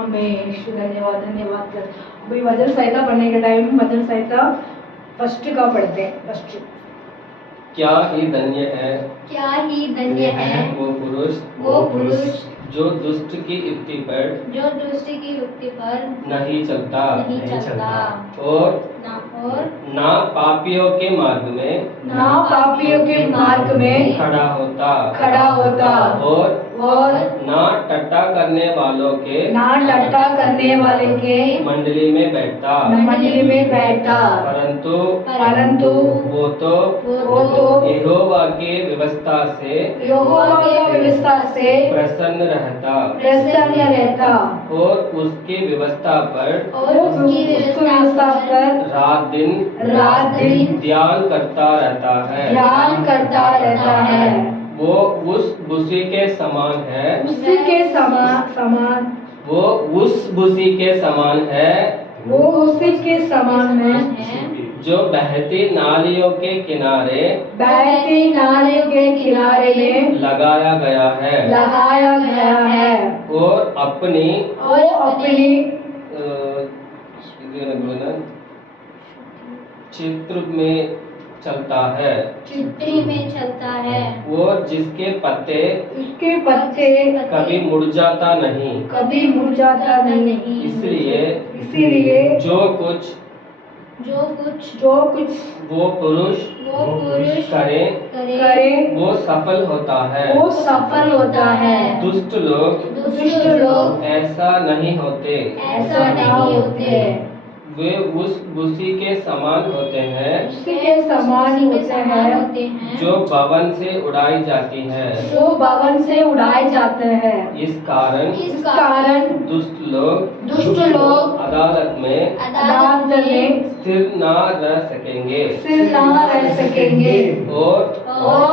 हाँ मैं धन्यवाद धन्यवाद कर। अभी वचन संहिता पढ़ने के टाइम वचन संहिता फर्स्ट का पढ़ते हैं। फर्स्ट क्या ही धन्य है, क्या ही धन्य है वो पुरुष जो दुष्ट की युक्ति पर नहीं चलता और ना पापियों के मार्ग में खड़ा होता और ना टट्टा करने वाले के मंडली में बैठता, परंतु वो तो यहोवा की व्यवस्था से प्रसन्न रहता और उसकी व्यवस्था पर रात दिन ध्यान करता रहता है। वो उस भूसी के समान है, वो उस भूसी के समान है जो बहती नालियों के किनारे में लगाया गया है और अपनी चित्र में चलता है और जिसके पत्ते कभी मुरझाता नहीं। इसलिए जो कुछ वो पुरुष करे वो सफल होता है। दुष्ट लोग ऐसा नहीं होते, वे उस भूसी के समान होते हैं जो भवन से उड़ाई जाती है। इस कारण दुष्ट लोग अदालत में स्थिर न रह सकेंगे और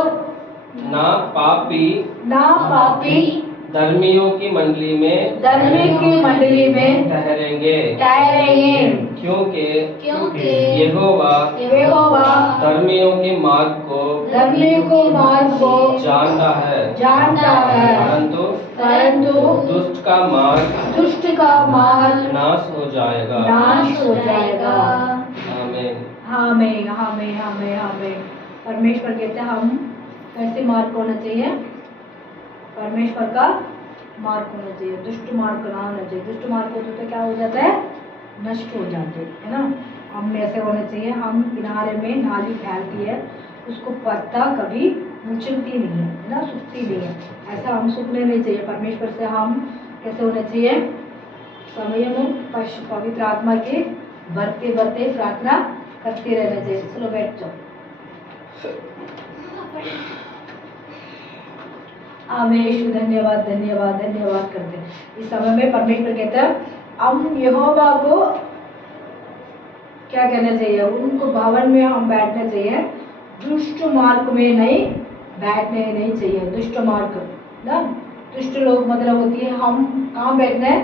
ना पापी धर्मियों की मंडली में ठहरेंगे, क्योंकि यहोवा धर्मियों के मार्ग को जानता है, परंतु दुष्ट का मार्ग नाश हो जाएगा। आमीन। हमें परमेश्वर कहते हैं हम कैसे मार्ग होना चाहिए, परमेश्वर का मार्ग होना चाहिए, दुष्ट मार्ग ना होना चाहिए। दुष्ट मार्ग होते तो क्या हो जाता है, नष्ट हो जाते है ना। हम ऐसे होने चाहिए, हम किनारे में नाली फैलती है उसको पत्ता कभी मुचलती नहीं है ना, सूखती नहीं है, ऐसा हम सूखने नहीं चाहिए। परमेश्वर से हम कैसे होने चाहिए, समय में पवित्र आत्मा के बढ़ते प्रार्थना करते रहना चाहिए। चलो बैठ जाओ। आमेश धन्यवाद करते हैं। इस समय में परमेश्वर कहता है हम यहोवा को क्या कहना चाहिए, उनको भवन में हम बैठना चाहिए, दुष्ट मार्ग में नहीं बैठने चाहिए। दुष्ट मार्ग ना, दुष्ट लोग मतलब होती है, हम कहाँ बैठना है,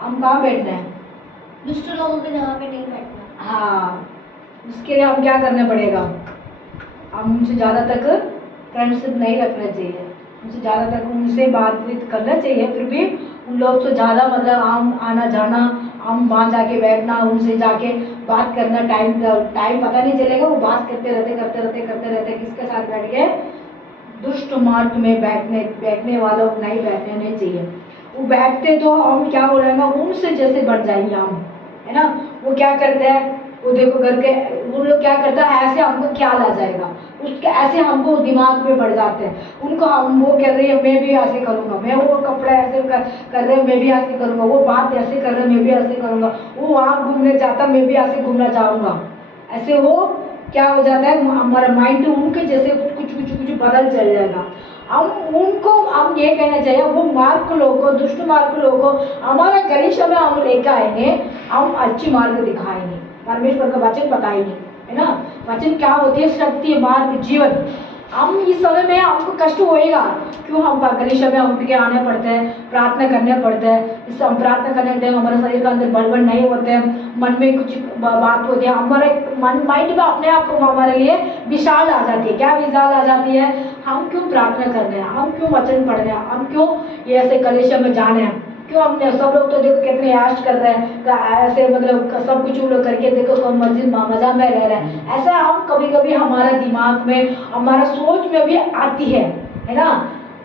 हम कहाँ बैठना है, दुष्ट लोगों की जगह पे नहीं बैठना। हाँ, उसके लिए हम क्या करना पड़ेगा, हम उनसे ज़्यादा तक फ्रेंडशिप नहीं रखना चाहिए, उनसे ज़्यादा तक उनसे बातचीत करना चाहिए, फिर भी उन लोग से ज़्यादा मतलब हम आना जाना, हम वहाँ जाके बैठना, उनसे जाके बात करना, टाइम पता नहीं चलेगा, वो बात करते रहते किसके साथ बैठ गए, दुष्ट मार्ग में बैठने वालों को नहीं बैठने नहीं चाहिए। वो बैठते तो हम क्या बोलेंगे, उनसे जैसे बढ़ जाएंगे हम, है ना। वो क्या करते हैं, वो देखो करके वो लोग क्या करता है, ऐसे हमको ख्याल आ जाएगा, उसके ऐसे हमको दिमाग में बढ़ जाते हैं। उनको हम वो कर रही है, मैं भी ऐसे करूँगा, मैं वो कपड़ा ऐसे कर रहे मैं भी ऐसे करूँगा, वो बात ऐसे कर रहे मैं भी ऐसे करूँगा, वो वहाँ घूमने जाता मैं भी ऐसे घूमना चाहूँगा। ऐसे वो क्या हो जाता है, हमारा माइंड उनके जैसे कुछ बदल चल जाएगा। हम ये कहना चाहिए, वो मार्ग लोगों को, दुष्ट मार्ग लोगों को हमारा गलीचा में हम लेकर आएंगे, हम अच्छी मार्ग दिखाएंगे, परमेश्वर का वचन बताएंगे, है ना। वचन क्या होती है, शक्ति, मार्ग, जीवन, हम इस समय में हमको कष्ट होएगा, क्यों हम गलीशा में उठ के आने पड़ते हैं, प्रार्थना करने पड़ते हैं। इस हम प्रार्थना करने के टाइम हमारे शरीर के अंदर बड़बड़ नहीं होते हैं, मन में कुछ बात होती है, हमारे मन माइंड में अपने आप को हमारे लिए विशाल आ जाती है। क्या विशाल आ जाती है? हम क्यों प्रार्थना कर रहे हैं, हम क्यों वचन पढ़ रहे हैं, हम क्यों ये ऐसे कलीशा में जाने हैं, क्यों हमने सब लोग तो देखो कितने ऐश कर रहे हैं, ऐसे मतलब सब कुछ लोग करके देखो मस्जिद मजा में रह रहे हैं। ऐसा हम कभी कभी हमारा दिमाग में, हमारा सोच में भी आती है ना।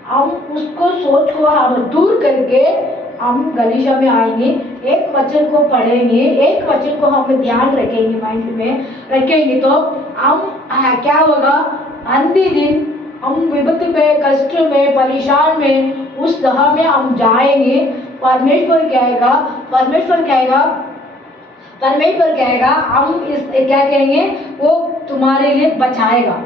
हम उसको सोच को हम दूर करके हम गलीशा में आएंगे, एक वचन को पढ़ेंगे, एक वचन को हम ध्यान रखेंगे, माइंड में रखेंगे, तो हम क्या होगा, अंधे दिन हम विपत्ति में, कष्ट में, परेशान में, उस दहा में हम जाएंगे। परमेश्वर कहेगा, परमेश्वर कहेगा, परमेश्वर कहेगा, हम इस क्या कहेंगे, वो तुम्हारे लिए बचाएगा।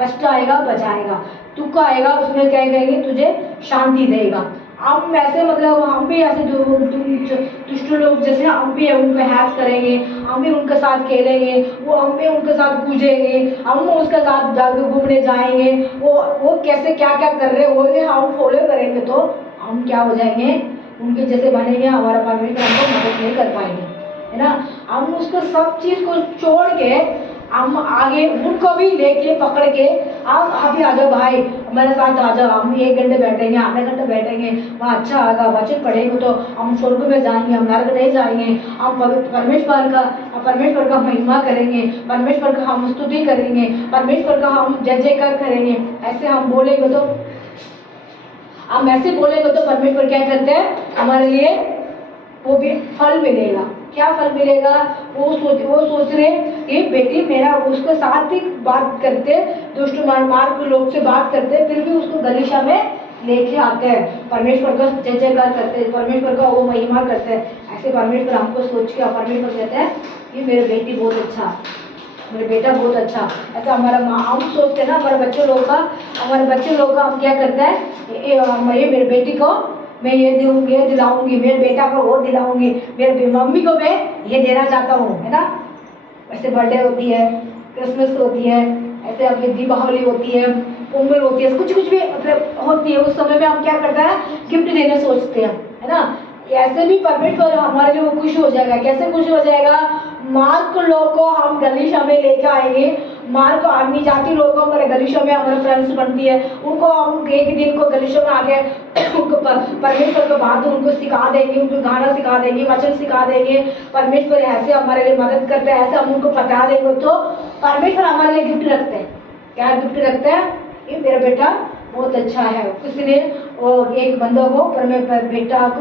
कष्ट आएगा बचाएगा, दुख आएगा उसमें क्या कहेंगे, तुझे शांति देगा। हम ऐसे मतलब हम भी ऐसे दुष्ट लोग जैसे हम भी उनको हैस करेंगे, हम भी उनके साथ खेलेंगे, वो हम भी उनके साथ कूदेंगे, हम उसके साथ जाके घूमने जाएंगे, वो कैसे क्या क्या कर रहे हैं वो भी हम फॉलो करेंगे, तो हम क्या हो जाएंगे, उनके जैसे बनेंगे। हमारा परमेश्वर हमको मदद नहीं कर पाएंगे, है ना। हम उसको सब चीज़ को छोड़ के हम आगे उनको भी लेके पकड़ के, आप अभी आ जाओ भाई मेरे साथ आ जाओ, हम 1 घंटे बैठेंगे, आधे घंटे बैठेंगे, वहाँ अच्छा आएगा, वचन पढ़ेंगे तो हम स्वर्ग में जाएंगे, हम नरक नहीं जाएंगे। हम परमेश्वर का महिमा करेंगे, परमेश्वर का हम स्तुति करेंगे, परमेश्वर का हम जय जयकार करेंगे। ऐसे हम बोलेंगे तो, हम ऐसे बोलेंगे तो परमेश्वर क्या करते हैं हमारे लिए, वो भी फल मिलेगा। क्या फल मिलेगा? वो सोच रहे कि बेटी मेरा, उसके साथ ही बात करते, दुष्ट मार्ग लोग से बात करते, फिर भी उसको गलीशा में लेके आते हैं, परमेश्वर का जय जयकार करते हैं, परमेश्वर का वो महिमा करते हैं। ऐसे परमेश्वर हमको सोच के परमेश्वर कहते हैं कि मेरी बेटी बहुत अच्छा, मेरा बेटा बहुत अच्छा। ऐसा हमारा हम सोचते हैं ना, हमारे बच्चे लोगों का हम क्या करते हैं, मेरे बेटी को मैं ये दूँगी, ये दिलाऊंगी, मेरे बेटा को वो दिलाऊंगी, मेरे मम्मी को मैं ये देना चाहता हूँ, है ना। ऐसे बर्थडे होती है, क्रिसमस होती है, ऐसे अपनी दीपावली होती है, पोंगल होती है, कुछ भी मतलब होती है, उस समय में हम क्या करते हैं, गिफ्ट देने सोचते हैं, है ना। ऐसे भी परमेश्वर हमारे लिए वो खुश हो जाएगा। कैसे खुश हो जाएगा? मार्क लोगों को हम गलीशा में लेकर आएंगे, मार्क अन्य जाति लोगों को हमारे गलीशा में हमारे फ्रेंड्स बनती है, उनको हम एक दिन को गलीशा में आके उनको परमेश्वर की बात उनको सिखा देंगे, उनको गाना सिखा देंगे, वचन सिखा देंगे। परमेश्वर ऐसे हमारे लिए मदद करते हैं, ऐसे हम उनको बता देंगे, तो परमेश्वर हमारे लिए गिफ्ट रखते हैं। क्या गिफ्ट रखते हैं? ये मेरा बेटा बहुत अच्छा है। इसलिए और एक बंदों को बेटा को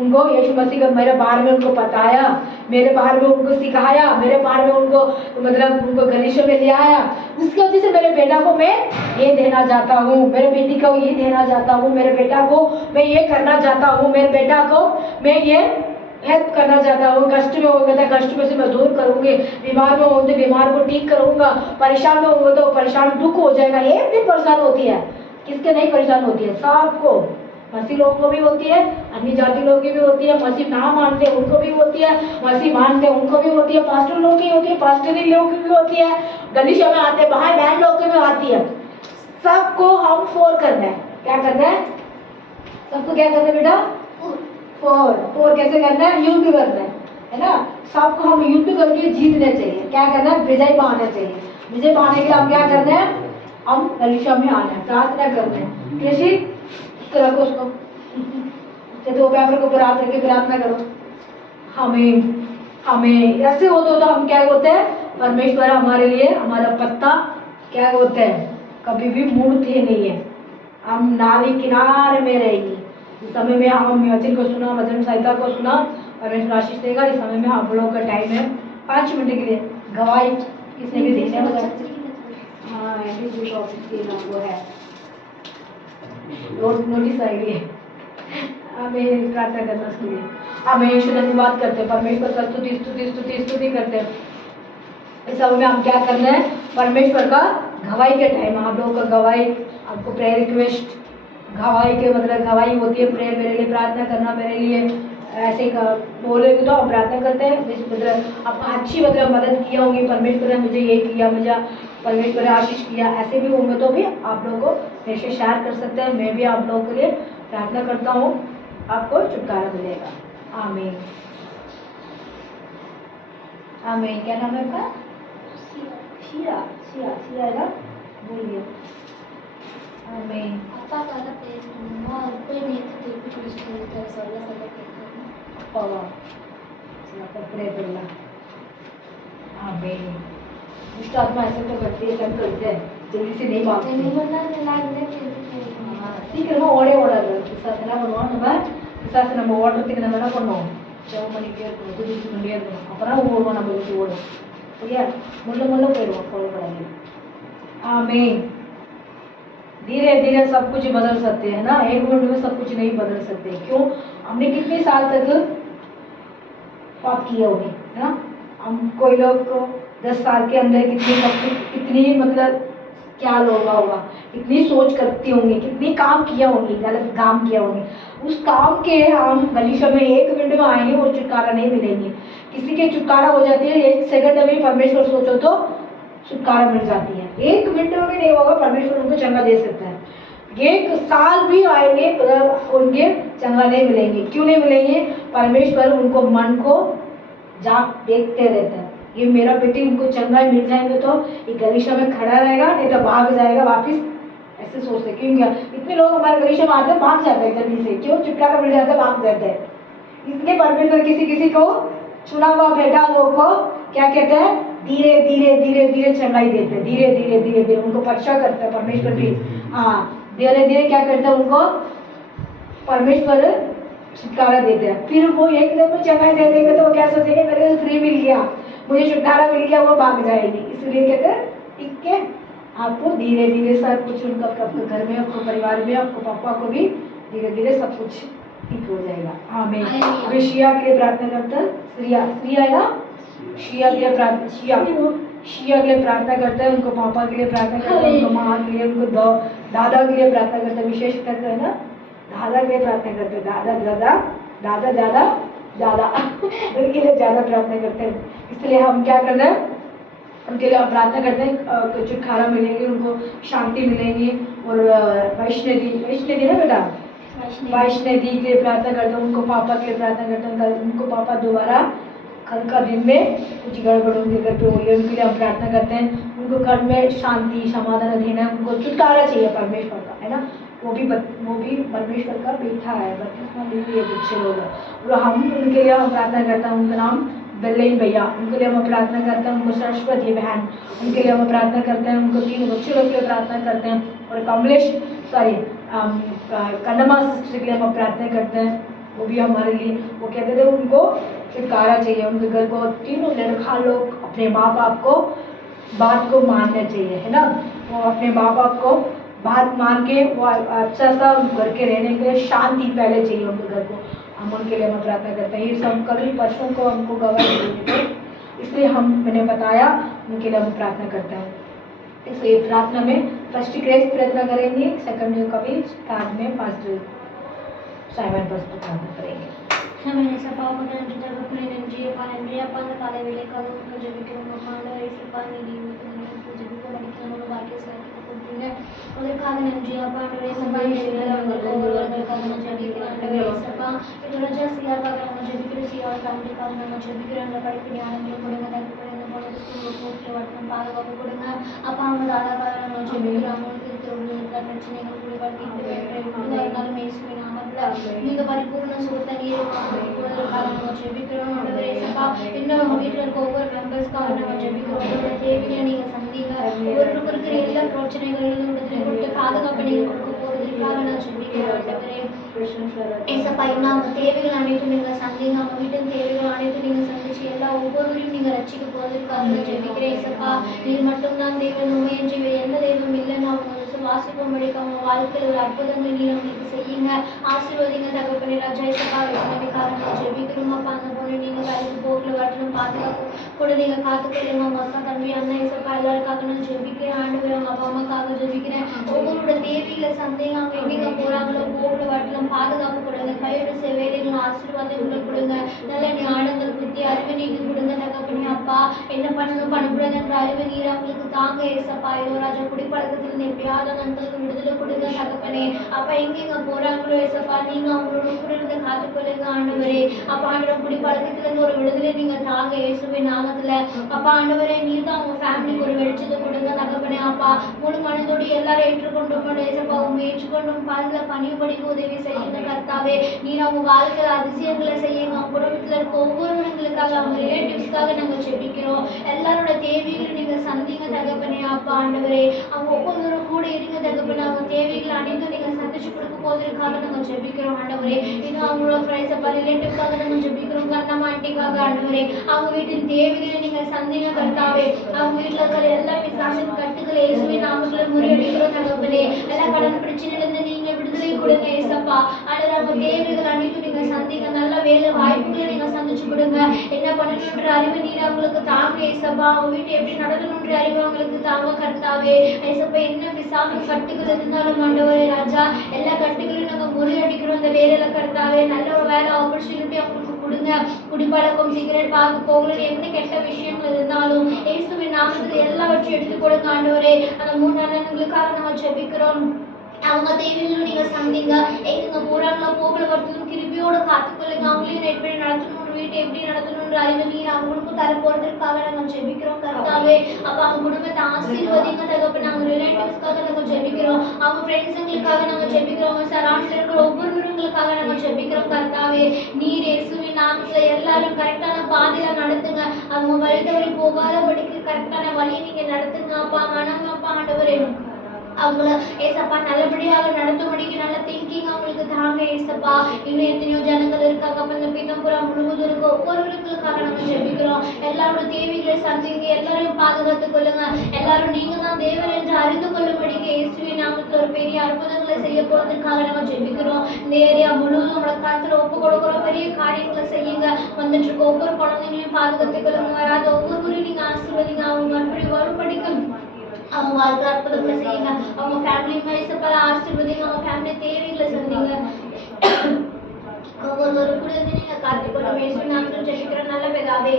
उनको यीशु मसीह का मेरे बारे में उनको बताया, मेरे बारे में उनको सिखाया, मेरे बारे में उनको मतलब उनको गलीशा में ले आया। उसकी वजह से मेरे बेटा को मैं ये देना चाहता हूँ, मेरे बेटी को ये देना चाहता हूँ, मेरे बेटा को मैं ये करना चाहता हूँ, मेरे बेटा को मैं ये हेल्प करना चाहता हूँ। कष्ट में होगा तो कष्ट में से मैं दूर करूँगी, बीमार में हो तो बीमार को ठीक करूँगा, परेशान में होगा तो परेशान दुख हो जाएगा। एक दिन परेशान होती है, किसके नहीं परेशान होती है? सबको, मसीह लोगों को भी होती है, अन्य जाति लोगों की भी होती है, मसीह ना मानते उनको भी होती है, मसीह मानते उनको भी होती है, पास्टर लोग की होती है, पास्टरी लोग की भी होती है, गलीशा में आते भाई बहन लोग की भी आती है। सबको हम फोर करना है। क्या करना है? सबको क्या करना है बेटा? फोर कैसे करना है? युद्ध करना है ना। सबको हम युद्ध करके जीतने चाहिए। क्या करना है? विजय पाना चाहिए। विजय पाने के लिए हम क्या करना है? हम गलीशा में आना है, प्रार्थना करना है। कृषि रखो उसको, तो पेपर को हाथ रख के प्रार्थना करो। हमें ऐसे होते हो तो हम क्या होते हैं? परमेश्वर हमारे लिए हमारा पत्ता क्या होते हैं? कभी भी मुड़ते नहीं है, हम नाली किनारे में रहेंगे। इस समय में हम वचन को सुना, वचन संहिता को सुना, परमेश्वर आशीष देगा। इस समय में हम लोगों का टाइम है 5 मिनट के लिए गवाही किसने भी देने वाला। हाँ, ऑफिस के नाम वो है नोटिस आएगी, हमें प्रार्थना करना उसके लिए। हमें धन्यवाद करते हैं, परमेश्वर का स्तुति करते हैं। इस समय में हम क्या करना है? परमेश्वर का गवाही के टाइम आप लोगों का गवाही, आपको प्रेयर रिक्वेस्ट, गवाही के मतलब गवाही होती है प्रेयर, मेरे लिए प्रार्थना करना, मेरे लिए ऐसे बोलेंगे तो हम प्रार्थना करते हैं, मतलब आप अच्छी मतलब मदद किया होंगी, परमेश्वर ने मुझे ये किया, मुझे परमेश्वर ने आशीष किया, ऐसे भी होंगे तो भी आप लोगों को मेरे से शेयर कर सकते हैं। मैं भी आप लोगों के लिए प्रार्थना करता हूँ, आपको छुटकारा मिलेगा। आमीन आमीन। क्या नाम है आपका? शिया शिया शिया है ना, बोलिए। आमीन। Apa kata semua aku yang itu terus terus soalnya sampai Pawa siapa pray करना। आमीन। दुष्ट आत्मा ऐसे तो करती है, सब करते हैं, जल्दी से नहीं भागते। नहीं बनना लागले சீக்கிரமா ஓடே ஓடாது பிசாசு என்ன பண்ணுவான், பிசாசு நம்ம ஓடுறதுக்கு நம்ம என்ன பண்ணுவோம், ஜெபம் பண்ணிக்கிட்டே இருக்கணும், துதிச்சு கொண்டே இருக்கணும், அப்பதான் ஓடுவோம், நம்ம விட்டு ஓடும், சரியா? முள்ள முள்ள போயிடுவோம், கவலைப்படாதீங்க। आमीन। धीरे धीरे सब कुछ बदल सकते हैं ना, एक मिनट में सब कुछ नहीं बदल सकते। क्यों? हमने कितने साल तक पाप किए होंगे, है ना? हम कोई लोग को 10 साल के अंदर कितनी मतलब क्या लोग होगा, कितनी सोच करती होंगी, कितनी काम किया होंगी, गलत काम किया होंगे, उस काम के हम गलीशा में 1 मिनट में आएंगे और छुटकारा नहीं मिलेंगे। किसी के छुटकारा हो जाती है 1 सेकंड में, परमेश्वर सोचो तो छुटकारा मिल जाती है, 1 मिनट में भी नहीं होगा, परमेश्वर उनको चंगा दे सकता है। 1 साल भी आएंगे उनके चंगा नहीं मिलेंगे। क्यों नहीं मिलेंगे? परमेश्वर उनको मन को जाग देखते रहता है, ये मेरा बेटी उनको चंगा मिल जाएंगे तो ये गलीशा में खड़ा रहेगा, नहीं तो भाग जाएगा वापिस, ऐसे सोचते। क्यों? क्या इतने लोग हमारे गलीशा में आते हैं, भाग जाते हैं जल्दी से, क्यों? छुटकारा मिल जाता है, भाग जाते हैं। इसलिए परमेश्वर किसी किसी को चुना हुआ बेटा लोगों को क्या कहते हैं, धीरे धीरे धीरे धीरे चंगाई देते हैं, धीरे धीरे धीरे धीरे उनको परीक्षा करता है परमेश्वर भी। हाँ, धीरे धीरे क्या करता है, उनको परमेश्वर छुटकारा देते हैं। फिर वो एकदम में चंगाई दे देंगे तो वो क्या सोचेंगे, मेरे को फ्री मिल गया, मुझे छुटकारा मिल गया, वो भाग जाएगी। इसलिए कहते हैं ठीक है, आपको धीरे धीरे सब कुछ उनका आपके घर में, आपको परिवार में, आपको पापा को भी धीरे धीरे सब कुछ ठीक हो जाएगा। आमीन। अभी शिया के लिए प्रार्थना करते हैं, श्रिया है ना, शिया के लिए प्रार्थना, शिया के लिए प्रार्थना करते हैं, उनको पापा के लिए प्रार्थना करते हैं, उनको माँ के लिए, उनको दादा के लिए प्रार्थना करते हैं, विशेष करके है ना दादा के लिए प्रार्थना करते हैं, दादा दादा उनके लिए ज़्यादा प्रार्थना करते हैं। इसलिए हम क्या करते हैं, उनके लिए प्रार्थना करते हैं, छुटकारा मिलेंगे, उनको शांति मिलेगी। और वैष्णवी ना बेटा, वैष्णवी के लिए प्रार्थना करते हैं, उनको पापा के लिए प्रार्थना करते हैं, उनको पापा दोबारा कल का दिन में कुछ गड़बड़ उनके घर पे हुई है, उनके लिए हम प्रार्थना करते हैं, उनको घर में शांति समाधान देना है, उनको छुटकारा चाहिए परमेश्वर का, है ना। वो भी परमेश्वर का बेटा है, बपतिस्मा ली हुई है बच्चे लोग, और हम उनके लिए हम प्रार्थना करते हैं। उनका नाम बेलेन भैया, उनके लिए हम प्रार्थना करते हैं, उनको सरस्वती बहन, उनके लिए हम प्रार्थना करते हैं, उनको 3 बच्चे लोग के लिए प्रार्थना करते हैं, और कमलेश कन्नमा सिस्टर के लिए हम प्रार्थना करते हैं, वो भी हमारे लिए, वो कहते थे उनको छुटकारा चाहिए, उनके घर को 3 लड़का लोग अपने माँ बाप को बात को मानना चाहिए, है ना। वो अपने माँ बाप को बात मान के वो अच्छा सा घर के रहने के लिए शांति पहले चाहिए उनके घर को, हम उनके लिए हम प्रार्थना करते हैं। ये सब कल परसों को हमको गवाही देते थे, इसलिए मैंने बताया उनके लिए हम प्रार्थना करते हैं। इसलिए प्रार्थना में फर्स्ट ग्रेस प्रार्थना करेंगे, सेकंड का भी स्टार्ट में फर्स्ट साइमन फर्स्ट प्रार्थना करेंगे। हमें सब पाप का अंतर को अपने नंजी पानी अपन काले वेले का उनको जब कि उनको मांडो ऐसे पानी दी उनको जब को बड़ी खानों को बाकी सारी को दिन और काले नंजी पानी रे सब पानी वेले और का नंजी पानी रे सब तो राजा सिया का नंजी बिक्री सिया और काम का नंजी बिक्री अंदर पड़ी के ज्ञान में पड़ेगा तक पड़ेगा बोलो तो के वर्तमान पाल का पड़ेगा अपन हम दादा का नंजी बिक्री हम के तो का नंजी को पूरे कर के बैठे नाल में इसमें नाम मतलब नीक परिपूर्ण सुगत ये कारणों से विक्रम और सभा इन मीटर को ओवर मेंबर्स कारणों से विक्रम ದೇವಿಗೆ ಸಂಧಿಗ ಒಬ್ಬರು ಕರ್ಕರಿ ಎಲ್ಲ ಪ್ರೋಚನೆಗಳು ಉಂಟು ಕಾಲದ ಪಣಿಗೆ ಕೊಡುವುದು ಕಾರಣ ಸುದ್ದಿಗಳವರೇ ஏசப்பா இன்னும் தேவைகள் அனைத்தும் நீங்கள் சந்திங்க அவங்க வீட்டின் தேவைகள் அனைத்தும் நீங்கள் சந்திச்சு எல்லா ஒவ்வொருவரையும் நீங்கள் ரட்சிக்க போவதற்காக ஜெபிக்கிறேன் ஏசப்பா நீர் மட்டும்தான் தெய்வம் உண்மையன்றி எந்த தெய்வம் இல்லைன்னு அவங்க சுவாசிக்கும்படிக்கு அவங்க வாழ்க்கையில் ஒரு அற்புதங்களை நீர் அவங்களுக்கு செய்யுங்க. ஆசீர்வதிங்க தகப்பனே ராஜா. இசப்பா உதவிக்காரங்க ஜெபிக்கிறோம் அப்பா. அந்த பொண்ணு நீங்கள் வேலைக்கு போக்கில் வரணும் பாதுகாப்பு கூட நீங்கள் காத்துக்கொள்ளுங்க. அவங்க அக்கா தம்பி அண்ணன் இசப்பா எல்லாருக்காக நான் ஜெபிக்கிறேன் ஆண்டவரே. அவங்க அப்பா அம்மாக்காக ஜெபிக்கிறேன். ஒவ்வொருட தேவையில சந்தேகம் அவங்க எங்கெங்க போகிறாங்களோ போக்கில் வரணும் பாதுகாப்பு கொடுங்க. கையோட வேலைகளும் ஆசீர்வாதங்களை கொடுங்க. நல்ல ஞானங்கள் புத்தி அறிவு நீங்கள் கொடுங்க தகப்பனே அப்பா. என்ன பண்ணணும் பண்ணக்கூடாது என்ற அறிவு நீர் அவங்களுக்கு தாங்க ஏசப்பா. ராஜா குடிப்பழக்கத்திலிருந்து எப்படியாவது நண்பர்களுக்கு விடுதலை கொடுங்க தகப்பனே அப்பா. எங்கெங்க போறாங்களோ ஏசப்பா நீங்க அவங்களோட கூட இருந்து காத்துக்கொள்ளுங்க ஆண்டவரே அப்பா. ஆண்டவர் குடிப்பழக்கத்திலிருந்து ஒரு விடுதலை நீங்க தாங்க இயேசுவின் நாமத்துல அப்பா. ஆண்டவரே நீர் தான் அவங்க ஃபேமிலிக்கு ஒரு வெளிச்சத்தை கொடுங்க தகப்பனே அப்பா. முழு மனதோடு எல்லாரும் ஏற்றுக்கொண்டும் ஏசப்பா அவங்க ஏற்றுக்கொண்டும் பாருங்க பணிபடிக்கு உதவி செய்யுங்க கர்த்தாவே. நீர் அவங்க வாழ்க்கையில் அதிசயங்களை செய்யுங்க. அவங்க குடும்பத்தில் இருக்க ஒவ்வொருவர்களுக்காக அவங்க ரிலேட்டிவ்ஸ்க்காக நாங்கள் ஜெபிக்கிறோம். எல்லாரோட தேவைகளை நீங்கள் சந்திங்க தகப்பனே அப்பா. ஆண்டவரே அவங்க ஒவ்வொருவரும் கூட இருங்க தகப்பனே. அவங்க தேவைகளை அனைத்தும் நீங்கள் சந்திச்சு கொடுக்க போவதற்காக நாங்கள் ஜெபிக்கிறோம் ஆண்டவரே. இன்னும் அவங்களோட ஃப்ரெண்ட்ஸ் அப்பா ரிலேட்டிவ்ஸ்க்காக நாங்கள் ஜெபிக்கிறோம். கண்ணம்மா ஆண்டிக்காக ஆண்டவரே அவங்க வீட்டின் தேவைகளை நீங்கள் சந்திங்க கர்த்தாவே. அவங்க வீட்டில் இருக்கிற எல்லா பிசாசின் கட்டுகளை இயேசுவின் நாமத்தில் முறியடிக்கிறோம் தகப்பனே. எல்லா கடன் பிரச்சனையிலிருந்து நீங்கள் விடுதலை கொடுங்க ஏசப்பா. ஆண்டவரே அவங்க தேவைகள் அனைத்தும் நீங்கள் சந்திங்க. நல்ல வேலை வாய்ப்புகளை நீங்கள் சந்திச்சு கொடுங்க. என்ன பண்ணணுன்ற அறிவு நீர் அவங்களுக்கு தாங்க ஏசப்பா. அவங்க வீட்டை எப்படி நடத்தணுன்ற அறிவு அவங்களுக்கு தாங்க கர்த்தாவே. ஏசப்பா என்ன பிசாசின் கட்டுகள் இருந்தாலும் ஆண்டவரே ராஜா எல்லா கட்டுகளையும் நாங்கள் முறியடிக்கிறோம் இந்த வேலையில கர்த்தாவே. நல்ல ஒரு வேலை ஆப்பர்ச்சுனிட்டி அவங்களுக்கு கொடுங்க. குடிப்பழக்கம் சிகரெட் பார்க்க போகல எந்த கெட்ட விஷயங்கள் இருந்தாலும் இயேசுவின் நாமத்தில் எல்லாவற்றையும் எடுத்து கொடுங்க ஆண்டவரே. அந்த 3 அண்ணன்களுக்காக நாங்கள் ஜெபிக்கிறோம். அவங்க தேவைகளும் நீங்க சந்திங்க. எங்க போறாங்களோ போகல வரத்துக்கும் கிருபியோட காத்துக்கொள்ளுங்க. அவங்களையும் எப்படி நடத்தணும் வீட்டை எப்படி நடத்தணும்ன்ற அறிவு நீர் அவங்களுக்கும் தர போறதுக்காக நாங்கள் ஜெபிக்கிறோம் கர்த்தாவே. அப்ப அவங்க குடும்பத்தை ஆசீர்வதிங்க தகப்பனே. அவங்க ரிலேட்டிவ்ஸ்க்காக நாங்கள் ஜெபிக்கிறோம். அவங்க ஃப்ரெண்ட்ஸுங்களுக்காக நாங்கள் ஜெபிக்கிறோம். அவங்க சரௌண்டில் இருக்கிற ஒவ்வொருவர்களுக்காக நாங்கள் ஜெபிக்கிறோம் கர்த்தாவே. நீர் இயேசுவின் நாமத்துல எல்லாரும் கரெக்டான பாதையில நடத்துங்க. அவங்க வழி தவறி போகாதபடிக்கு கரெக்டான வழியை நீங்க நடத்துங்க அப்பா. மனம் அப்பா ஆண்டவரே அவங்கள ஏசப்பா நல்லபடியாக நடத்தும்படிக்கு நல்ல திங்கிங் அவங்களுக்கு தாங்க ஏசப்பா. இன்னும் எத்தனையோ ஜனங்கள் இருக்காங்க அப்ப இந்த பீத்தம்புரம் முழுவதும் இருக்க ஒவ்வொருவர்களுக்காக நம்ம ஜெபிக்கிறோம். எல்லாரோட தேவைகளை சந்திங்க. எல்லாரையும் பாதுகாத்துக் கொள்ளுங்க. எல்லாரும் நீங்க தான் தேவன் என்று அறிந்து கொள்ளும்படிக்கு இயேசுவின் நாமத்தில் ஒரு பெரிய அற்புதங்களை செய்ய போறதுக்காக நம்ம ஜெபிக்கிறோம். இந்த ஏரியா முழுவதும் உங்களோட கருத்துல ஒப்பு கொடுக்குறோம். பெரிய காரியங்களை செய்யுங்க. வந்துட்டு இருக்க ஒவ்வொரு குழந்தைங்களையும் பாதுகாத்துக் கொள்ளுங்க. வராத ஒவ்வொருவரையும் நீங்க ஆசீர்வதிங்க. அவங்க மறுபடி வரும்படிக்கும் அவங்க வாழ்க்கை அற்புதங்களை செய்யுங்க. அவங்க ஃபேமிலி மைசப்பல ஆசீர்வதிங்க. அவங்க ஃபேமிலி தேவைகளை சந்திங்க. ஒவ்வொருவரும் கூட இருந்து நீங்க காத்துக்கொள்ளும் இயேசுவின் நாமத்தில் ஜெபிக்கிறோம் நல்ல பிதாவே.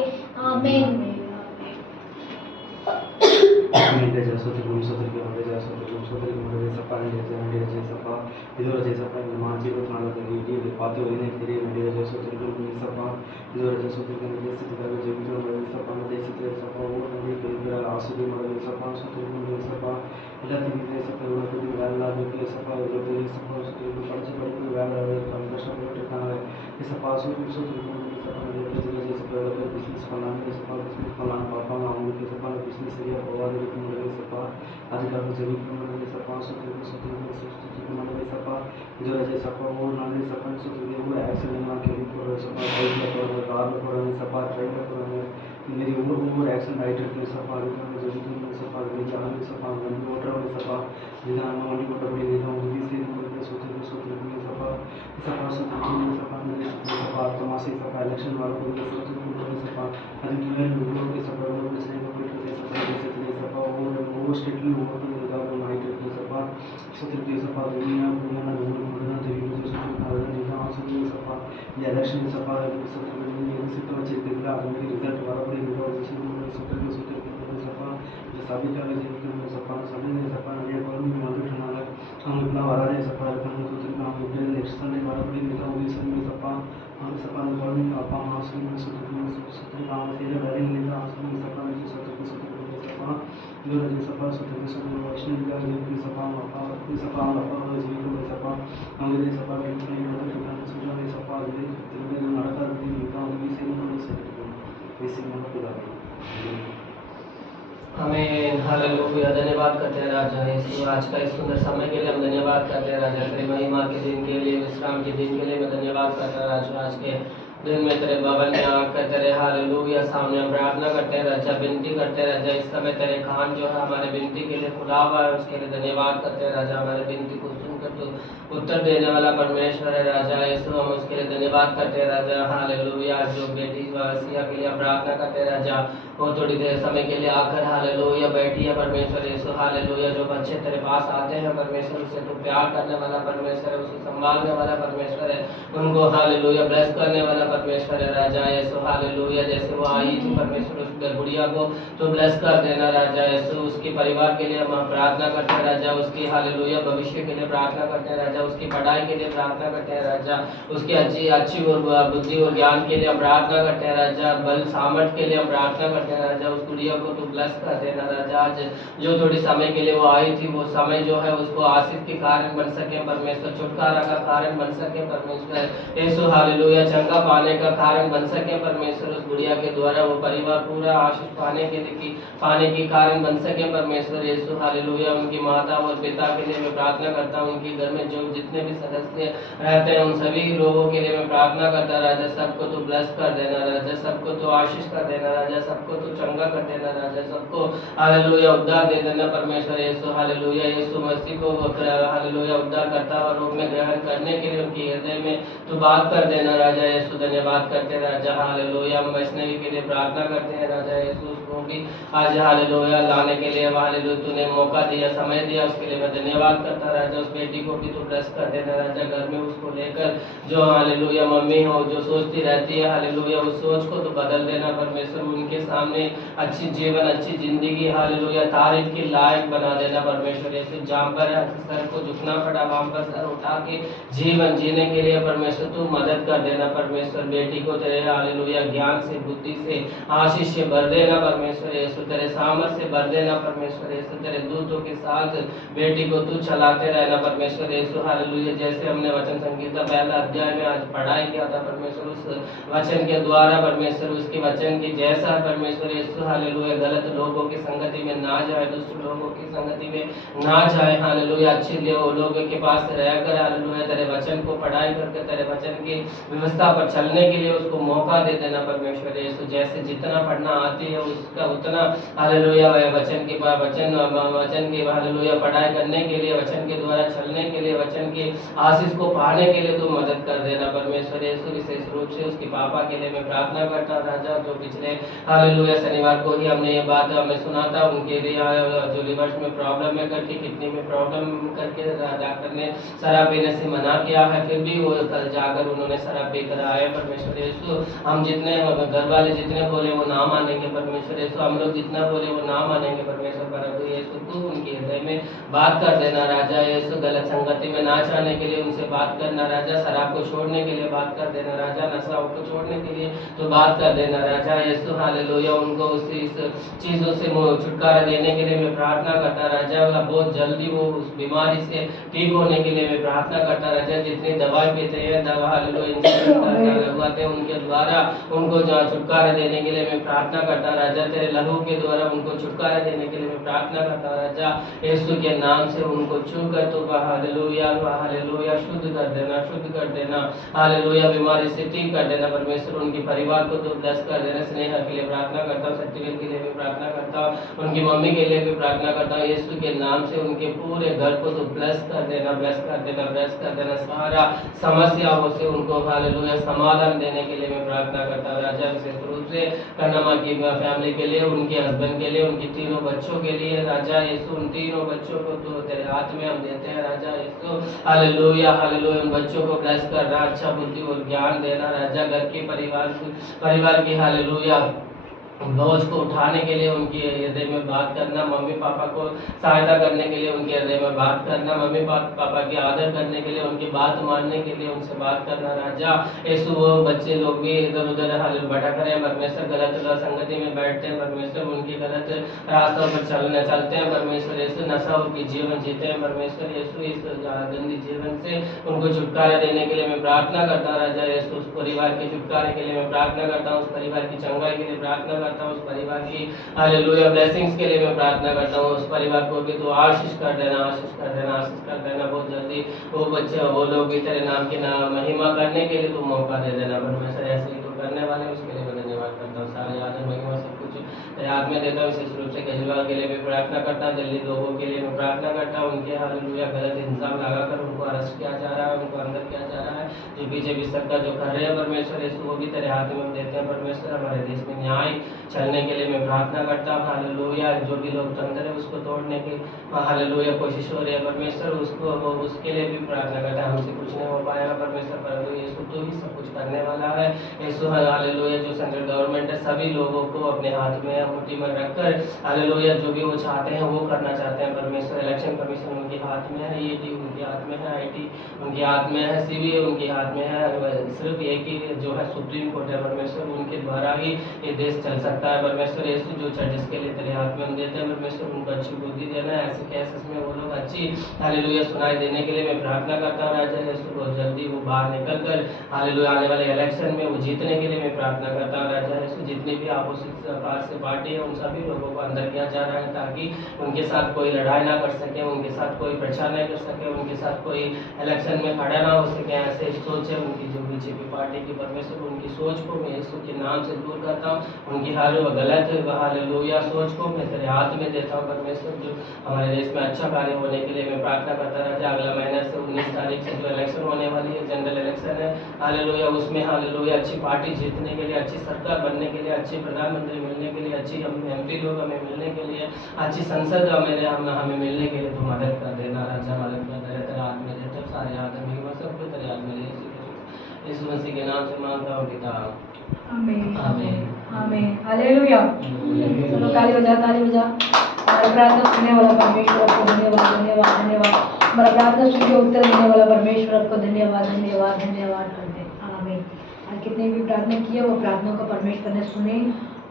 ஆமென். இதுவரை ஜெயசப்பா இந்த மார்ச் 24 இது பார்த்து எனக்கு தெரிய வேண்டிய ஜெயசோத்திரிக்கும் சப்பா. இதுவரை ஜெயசோத்திரிக்கும் தேசத்துக்காக ஜெயிக்கிறோம் சப்பா. அந்த தேசத்தில் சப்பா ஊர் பெரிய ஆசிரியர் சப்பா சொத்திரிக்கும் சப்பா. எல்லாத்தையும் தேசப்பா இவ்வளோ வேலை சப்பா இவ்வளோ பெரிய சப்பா படித்து படிப்பு வேலை கஷ்டப்பட்டு இருக்காங்க சப்பா. சொத்திரிக்கும் சப்பா ஜெயசப்பா பிஸ்னஸ் பண்ணலான்னு சப்பா பிஸ்னஸ் பண்ணலான்னு பார்ப்பாங்க. அவங்களுக்கு சப்பா அந்த பிஸ்னஸ் சரியாக போகாது இருக்கும் சப்பா. அதுக்காக ஜெயிக்கணும் சப்பா. சொத்திரிக்கும் நல்லது சப்பா. இதுவரை சப்பா ஒவ்வொரு நாளைக்கு சப்பா சொத்திரிக்கும் எவ்வளோ ஆக்சிடென்ட்லாம் கேள்வி போடுறது சப்பா. பைக்கில் போகிறாங்க, காரில் போகிறாங்க சப்பா, ட்ரெயினில் போகிறாங்க. இதுமாரி ஒவ்வொரு ஆக்சிடென்ட் ஆகிட்டு இருக்குது சப்பா. அதுக்காக ஜெயிக்கணும் சப்பா. அது வெளியே ஆகுது சப்பா. வண்டி ஓட்டுறவங்க சப்பா. இதுதான் நம்ம வண்டி ஓட்டக்கூடிய இதுதான் உதவி செய்து சொத்திரிக்கும் சப்பா. சப்பா சொத்திரிக்கும் சப்பா. சப்பா அடுத்த மாதம் சப்பா எலெக்ஷன் வரக்கூடிய சொத்திரிக்கும் சப்பா. அதுக்கு முன்னாடி உங்களோட சப்பா எவ்வளோ பிரச்சனை போயிட்டு சப்பா தேசத்துலேயே சப்பா. ஒவ்வொரு ஸ்டேட்லையும் ஒவ்வொருத்தருக்காக ஒன்று ஆகிட்டு இருக்குது சப்பா. சொத்திரிக்கும் சப்பா. அது உண்மையான உங்களுக்கு மட்டும் தான் தெரியும். அதுதான் இதுதான் ஆசிரியர் சப்பா. இந்த எலெக்ஷன் சப்பா சொத்திரிக்கும் சித்த வச்சிருக்குது. அதுமாரி ரிசல்ட் வரக்கூடிய சொத்திரிக்கும் சப்பா. இந்த சபைக்காக ஜெயிக்கணும் சப்பா. சபையில் சப்பா நிறைய குழந்தைங்க வந்துட்டு இருந்தாங்க. அவங்களுக்குலாம் வராதே சப்பா இருக்காங்க சொத்திரிக்கும். அவங்க எப்படியாவது நெக்ஸ்ட் சண்டே வரக்கூடிய இதுதான் உதவி செய்யணும் சப்பா. அவங்க சப்பா அந்த குழந்தைங்க அப்பா அம்மா சொல்லி சொத்திரிக்கும் அவங்க செய்கிற வேலைகள் தான் சொல்லி சப்பா சொத்திரிக்கும் சப்பா. இதுவரை சப்பா சொத்திரிக்கும் வைஷ்ணவிக்காக ஜெயிக்கணும் சப்பா. அவங்க அப்பா சப்பா. அவங்க அப்பாவை ஜெயிக்கணும் சப்பா. அவங்க இதே சப்பா நடந்துருக்காங்க சொல்கிறாங்க சப்பா. அது திரும்ப நடக்காது இதுதான் உதவி செய்யணும்னு சொல்லியிருக்கோம். பேசி நடக்குதாங்க. आमीन हालेलुया। धन्यवाद करते हैं राजा यीशु आज का इस सुंदर समय के लिए हम धन्यवाद करते हैं राजा। तेरी महिमा के दिन के लिए विश्राम के दिन के लिए मैं धन्यवाद करता हूँ राजा। आज के दिन में तेरे भवन में आकर तेरे हालेलुया सामने हम प्रार्थना करते हैं राजा, विनती करते हैं राजा। इस समय तेरे कान जो है हमारे विनती के लिए खुला हुआ है, उसके लिए धन्यवाद करते हैं राजा। हमारे विनती को सुनकर तो उत्तर देने वाला परमेश्वर है राजा यीशु, हम उसके लिए धन्यवाद करते हैं राजा। हालेलुया जो बेटी सिया के लिए हम प्रार्थना करते हैं राजा, वो थोड़ी देर समय के लिए आकर हालेलुया बैठी है परमेश्वर यीशु। हालेलुया जो बच्चे तेरे पास आते हैं परमेश्वर, उससे तो प्यार करने वाला परमेश्वर है, उसे संभालने वाला परमेश्वर है, उनको हालेलुया ब्लेस करने वाला परमेश्वर है राजा यीशु। हालेलुया जैसे वो आई थी परमेश्वर उस गुड़िया को तो ब्लेस कर देना राजा यीशु। उसके परिवार के लिए हम प्रार्थना करते हैं राजा, उसकी हालेलुया भविष्य के लिए प्रार्थना करते हैं राजा, उसकी पढ़ाई के लिए प्रार्थना करते हैं राजा, उसकी अच्छी और बुद्धि और ज्ञान के लिए हम प्रार्थना करते हैं राजा, बल सामर्थ के लिए हम प्रार्थना करते हैं राजा। उस गुड़िया को तो ब्लेस कर देना राजा। आज जो थोड़ी समय के लिए वो आई थी, वो समय जो है उसको आशीष के कारण बन सके परमेश्वर, छुटकारा का कारण बन सके परमेश्वर यीशु। हालेलुया चंगा पाने का कारण बन सके परमेश्वर, उस गुड़िया के द्वारा वो परिवार पूरा आशीष पाने के कारण बन सके परमेश्वर यीशु। हालेलुया उनकी माता और पिता के लिए मैं प्रार्थना करता हूँ, उनके घर में जो जितने भी सदस्य रहते हैं उन सभी लोगों के लिए मैं प्रार्थना करता राजा। सबको तो ब्लेस कर देना राजा, सबको तो आशीष कर देना राजा, सबको तो चंगा कर देना राजा, सबको हालेलुया उद्धार दे देना परमेश्वर यीशु। हालेलुया यीशु मसीह को हालेलुया उद्धार करता और रूप में ग्रहण करने के लिए उनके हृदय में तो बात कर देना राजा यीशु। धन्यवाद करते राजा। हालेलुया हम वैष्णवी के लिए प्रार्थना करते हैं राजा यीशु, उसको भी आज हालेलुया लाने के लिए हालेलुया तूने मौका दिया, समय दिया, उसके लिए मैं धन्यवाद करता राजा। उस बेटी को भी तो ब्लेस कर देना राजा, घर में उसको लेकर जो हालेलुया मम्मी हो जो सोचती रहती है हालेलुया उस सोच को तो बदल देना परमेश्वर, उनके सामने अच्छी जीवन अच्छी जिंदगी हालेलुया तारीफ के लायक बना देना परमेश्वर यीशु। जहाँ पर सर को झुकना पड़ा वहाँ पर सर उठा के जीवन जीने के लिए परमेश्वर तू मदद कर देना परमेश्वर। बेटी को तेरे हालेलुया ज्ञान से बुद्धि से आशीष से भर देना परमेश्वर यीशु, तेरे सामर्थ से भर देना परमेश्वर यीशु। तेरे दूतों के साथ बेटी को तू चलाते रहना परमेश्वर यीशु। हालेलुया जैसे हमने वचन संगीता पहला अध्याय में आज पढ़ाई किया था परमेश्वर, उस वचन के द्वारा परमेश्वर उसके वचन की जैसा परमेश्वर यीशु हालेलुया गलत लोगों की संगति में ना जाए, दुष्ट लोगों की संगति में ना जाए हालेलुया, अच्छे लोगों के पास रहकर हालेलुया तेरे वचन को पढ़ाई करके तेरे वचन की व्यवस्था पर चलने के लिए उसको मौका दे देना परमेश्वर यीशु। जैसे जितना पढ़ना आती है उसका उतना हालेलुया वचन की हालेलुया पढ़ाई करने के लिए, वचन के द्वारा चलने के लिए, वचन के आशीष को पाने के लिए तो मदद कर देना परमेश्वर यीशु। विशेष रूप से उसके पापा के लिए मैं प्रार्थना करता राजा, जो पिछले हालेलुया शनिवार को ही हमने ये बात हमें सुना था, उनके लिए जो लिवर्स में प्रॉब्लम है करके, किडनी में प्रॉब्लम करके डॉक्टर ने शराब पीने से मना किया है, फिर भी वो कल जाकर उन्होंने शराब पीकर आए परमेश्वर यीशु। हम जितने घर वाले जितने बोले वो ना मानेंगे परमेश्वर यीशु, हम लोग जितना बोले वो ना मानेंगे परमेश्वर, परंतु यीशु तू उनके हृदय में बात कर देना राजा यीशु। गलत संगति में ना जाने के लिए उनसे बात करना राजा, शराब को छोड़ने के लिए बात कर देना राजा, नशा को छोड़ने के लिए तो बात कर देना राजा यीशु। हालेलुया उनको उस चीज़ों से छुटकारा देने के लिए मैं प्रार्थना करता राजा, बहुत जल्दी वो उस बीमारी से ठीक होने के लिए मैं प्रार्थना करता राजा। जितनी दवाई पीते हैं दवा हालेलुया लगवाते हैं उनके द्वारा उनको छुटकारा देने के लिए मैं प्रार्थना करता राजा, तेरे लहू के द्वारा उनको छुटकारा देने के लिए मैं प्रार्थना करता राजा यीशु के नाम से। उनको छू कर तो हालेलुया हालेलुया शुद्ध कर देना, शुद्ध कर देना हालेलुया, बीमारी से ठीक कर देना परमेश्वर। उनके परिवार को तो ब्लेस कर देना। स्नेहा के लिए प्रार्थना करता हूँ, सत्यवेल के लिए भी प्रार्थना करता हूँ, उनकी मम्मी के लिए भी प्रार्थना करता हूँ यीशु के नाम से। उनके पूरे घर को तो ब्लेस कर देना, ब्लेस कर देना, ब्लेस कर देना। सारा समस्याओं से उनको हालेलुया समाधान देने के लिए मैं प्रार्थना करता हूँ राजा। विशेष रूप से कन्नमा की फैमिली के लिए, उनके हस्बैंड के लिए, उनके तीनों बच्चों के लिए राजा यीशु, उन तीनों बच्चों को तो तेरे हाथ में हम देते हैं राजा यीशु। हालेलुया हालेलुया उन बच्चों को ब्लेस करना, अच्छा बुद्धि और ज्ञान देना राजा। घर के परिवार की हालेलुया बोझ को उठाने के लिए उनके हृदय में बात करना, मम्मी पापा को सहायता करने के लिए उनके हृदय में बात करना, मम्मी पापा की आदर करने के लिए, उनकी बात मानने के लिए उनसे बात करना राजा यीशु। वो बच्चे लोग भी इधर उधर भटक रहे हैं परमेश्वर, गलत संगति में बैठते हैं परमेश्वर, उनके गलत रास्तों पर चलते हैं परमेश्वर यीशु, नशाओं की जीवन जीते हैं परमेश्वर यीशु। इस गंदी जीवन से उनको छुटकारा देने के लिए मैं प्रार्थना करता राजा यीशु। उस परिवार के छुटकारे के लिए मैं प्रार्थना करता हूँ, उस परिवार की चंगाई के लिए प्रार्थना करता हूँ उस परिवार की हालेलुया ब्लेसिंग्स के लिए मैं प्रार्थना करता हूँ। उस परिवार को भी तो आशीष कर देना, आशीष कर देना, आशीष कर देना। बहुत जल्दी वो बच्चे वो लोग भी तेरे नाम की महिमा करने के लिए तो मौका दे देना परमेश्वर। ऐसे ही तो करने वाले हैं, उसके लिए मैं धन्यवाद करता हूँ। सारे आदर महिमा सब कुछ तेरे हाथ में देता हूँ। विशेष रूप से केजरीवाल के लिए भी प्रार्थना करता हूँ, दिल्ली लोगों के लिए मैं प्रार्थना करता हूँ। उनके हालेलुया गलत इंसान लगाकर उनको अरेस्ट किया जा रहा है, उनको अंदर किया जा रहा है। जो बीजेपी सरकार जो कर रहे हैं परमेश्वर यीशु, वो भी तेरे हाथ में हम देते हैं परमेश्वर। हमारे देश में न्याय चलने के लिए मैं प्रार्थना करता हूँ हालेलुया। जो भी लोग तंत्र है उसको तोड़ने की हालेलुया कोशिश हो रही है परमेश्वर, उसको उसके लिए भी प्रार्थना करता है। हमसे कुछ नहीं हो पाएगा परमेश्वर, परंतु यीशु तो ही सब कुछ करने वाला है। यीशु हालेलुया जो सेंट्रल गवर्नमेंट है सभी लोगों को अपने हाथ में मुट्ठी में रखकर हालेलुया जो भी वो चाहते हैं वो करना चाहते हैं परमेश्वर। इलेक्शन कमीशन उनके हाथ में है, ईडी उनके हाथ में है, आईटी उनके हाथ में है, सीबीआई उनके हाथ में है। सिर्फ एक ही जो है सुप्रीम कोर्ट है परमेश्वर, उनके द्वारा ही ये देश चल सकता है परमेश्वर। यीशु जो जजेस के लिए तेरे हाथ में हम देते हैं परमेश्वर, उनको अच्छी बुद्धि देना है। ऐसे केसेस में वो लोग अच्छी हालेलुया सुनाई देने के लिए मैं प्रार्थना करता हूँ राजा यीशु। बहुत जल्दी वो बाहर निकल कर हालेलुया आने वाले इलेक्शन में वो जीतने के लिए मैं प्रार्थना करता हूँ राजा यीशु। जितने भी अपोजिट पार्टी है उन सभी लोगों को अंदर किया जा रहा है ताकि उनके साथ कोई लड़ाई ना कर सके, उनके साथ कोई प्रचार नहीं कर सके, उनके साथ कोई इलेक्शन में खड़ा ना हो सके। ऐसे सोच है उनकी जो बीजेपी पार्टी की परमेश्वर, उनकी सोच को मैं यीशु के नाम से दूर करता हूँ। उनकी हर गलत हालेलुया सोच को मैं तेरे हाथ में देता हूँ परमेश्वर। जो हमारे देश में अच्छा कार्य होने के लिए मैं प्रार्थना करता रहता। अगला महीना से 19 तारीख से जो इलेक्शन होने वाली है, जनरल इलेक्शन है हालेलुया, उसमें हालेलुया अच्छी पार्टी जीतने के लिए, अच्छी सरकार बनने के लिए, अच्छे प्रधानमंत्री मिलने के लिए, अच्छी MP लोग हमें मिलने के लिए, अच्छी संसद हमें मिलने के लिए तो मदद कर देना राजा, मदद कर देना। तेरे हाथ में देते सारे आदमी सब कुछ तेरे हाथ में यीशु मसीह के नाम से मांगता हूँ पिता, आमीन आमीन आमीन हालेलुया। चलो ताली बजा, ताली बजा। हमारा प्रार्थना सुनने वाला परमेश्वर आपको धन्यवाद, धन्यवाद, धन्यवाद। हमारा प्रार्थना सुन के उत्तर देने वाला परमेश्वर आपको धन्यवाद, धन्यवाद, धन्यवाद करते हैं। आमीन। आज कितने भी प्रार्थना किए वो प्रार्थना को परमेश्वर ने सुनी,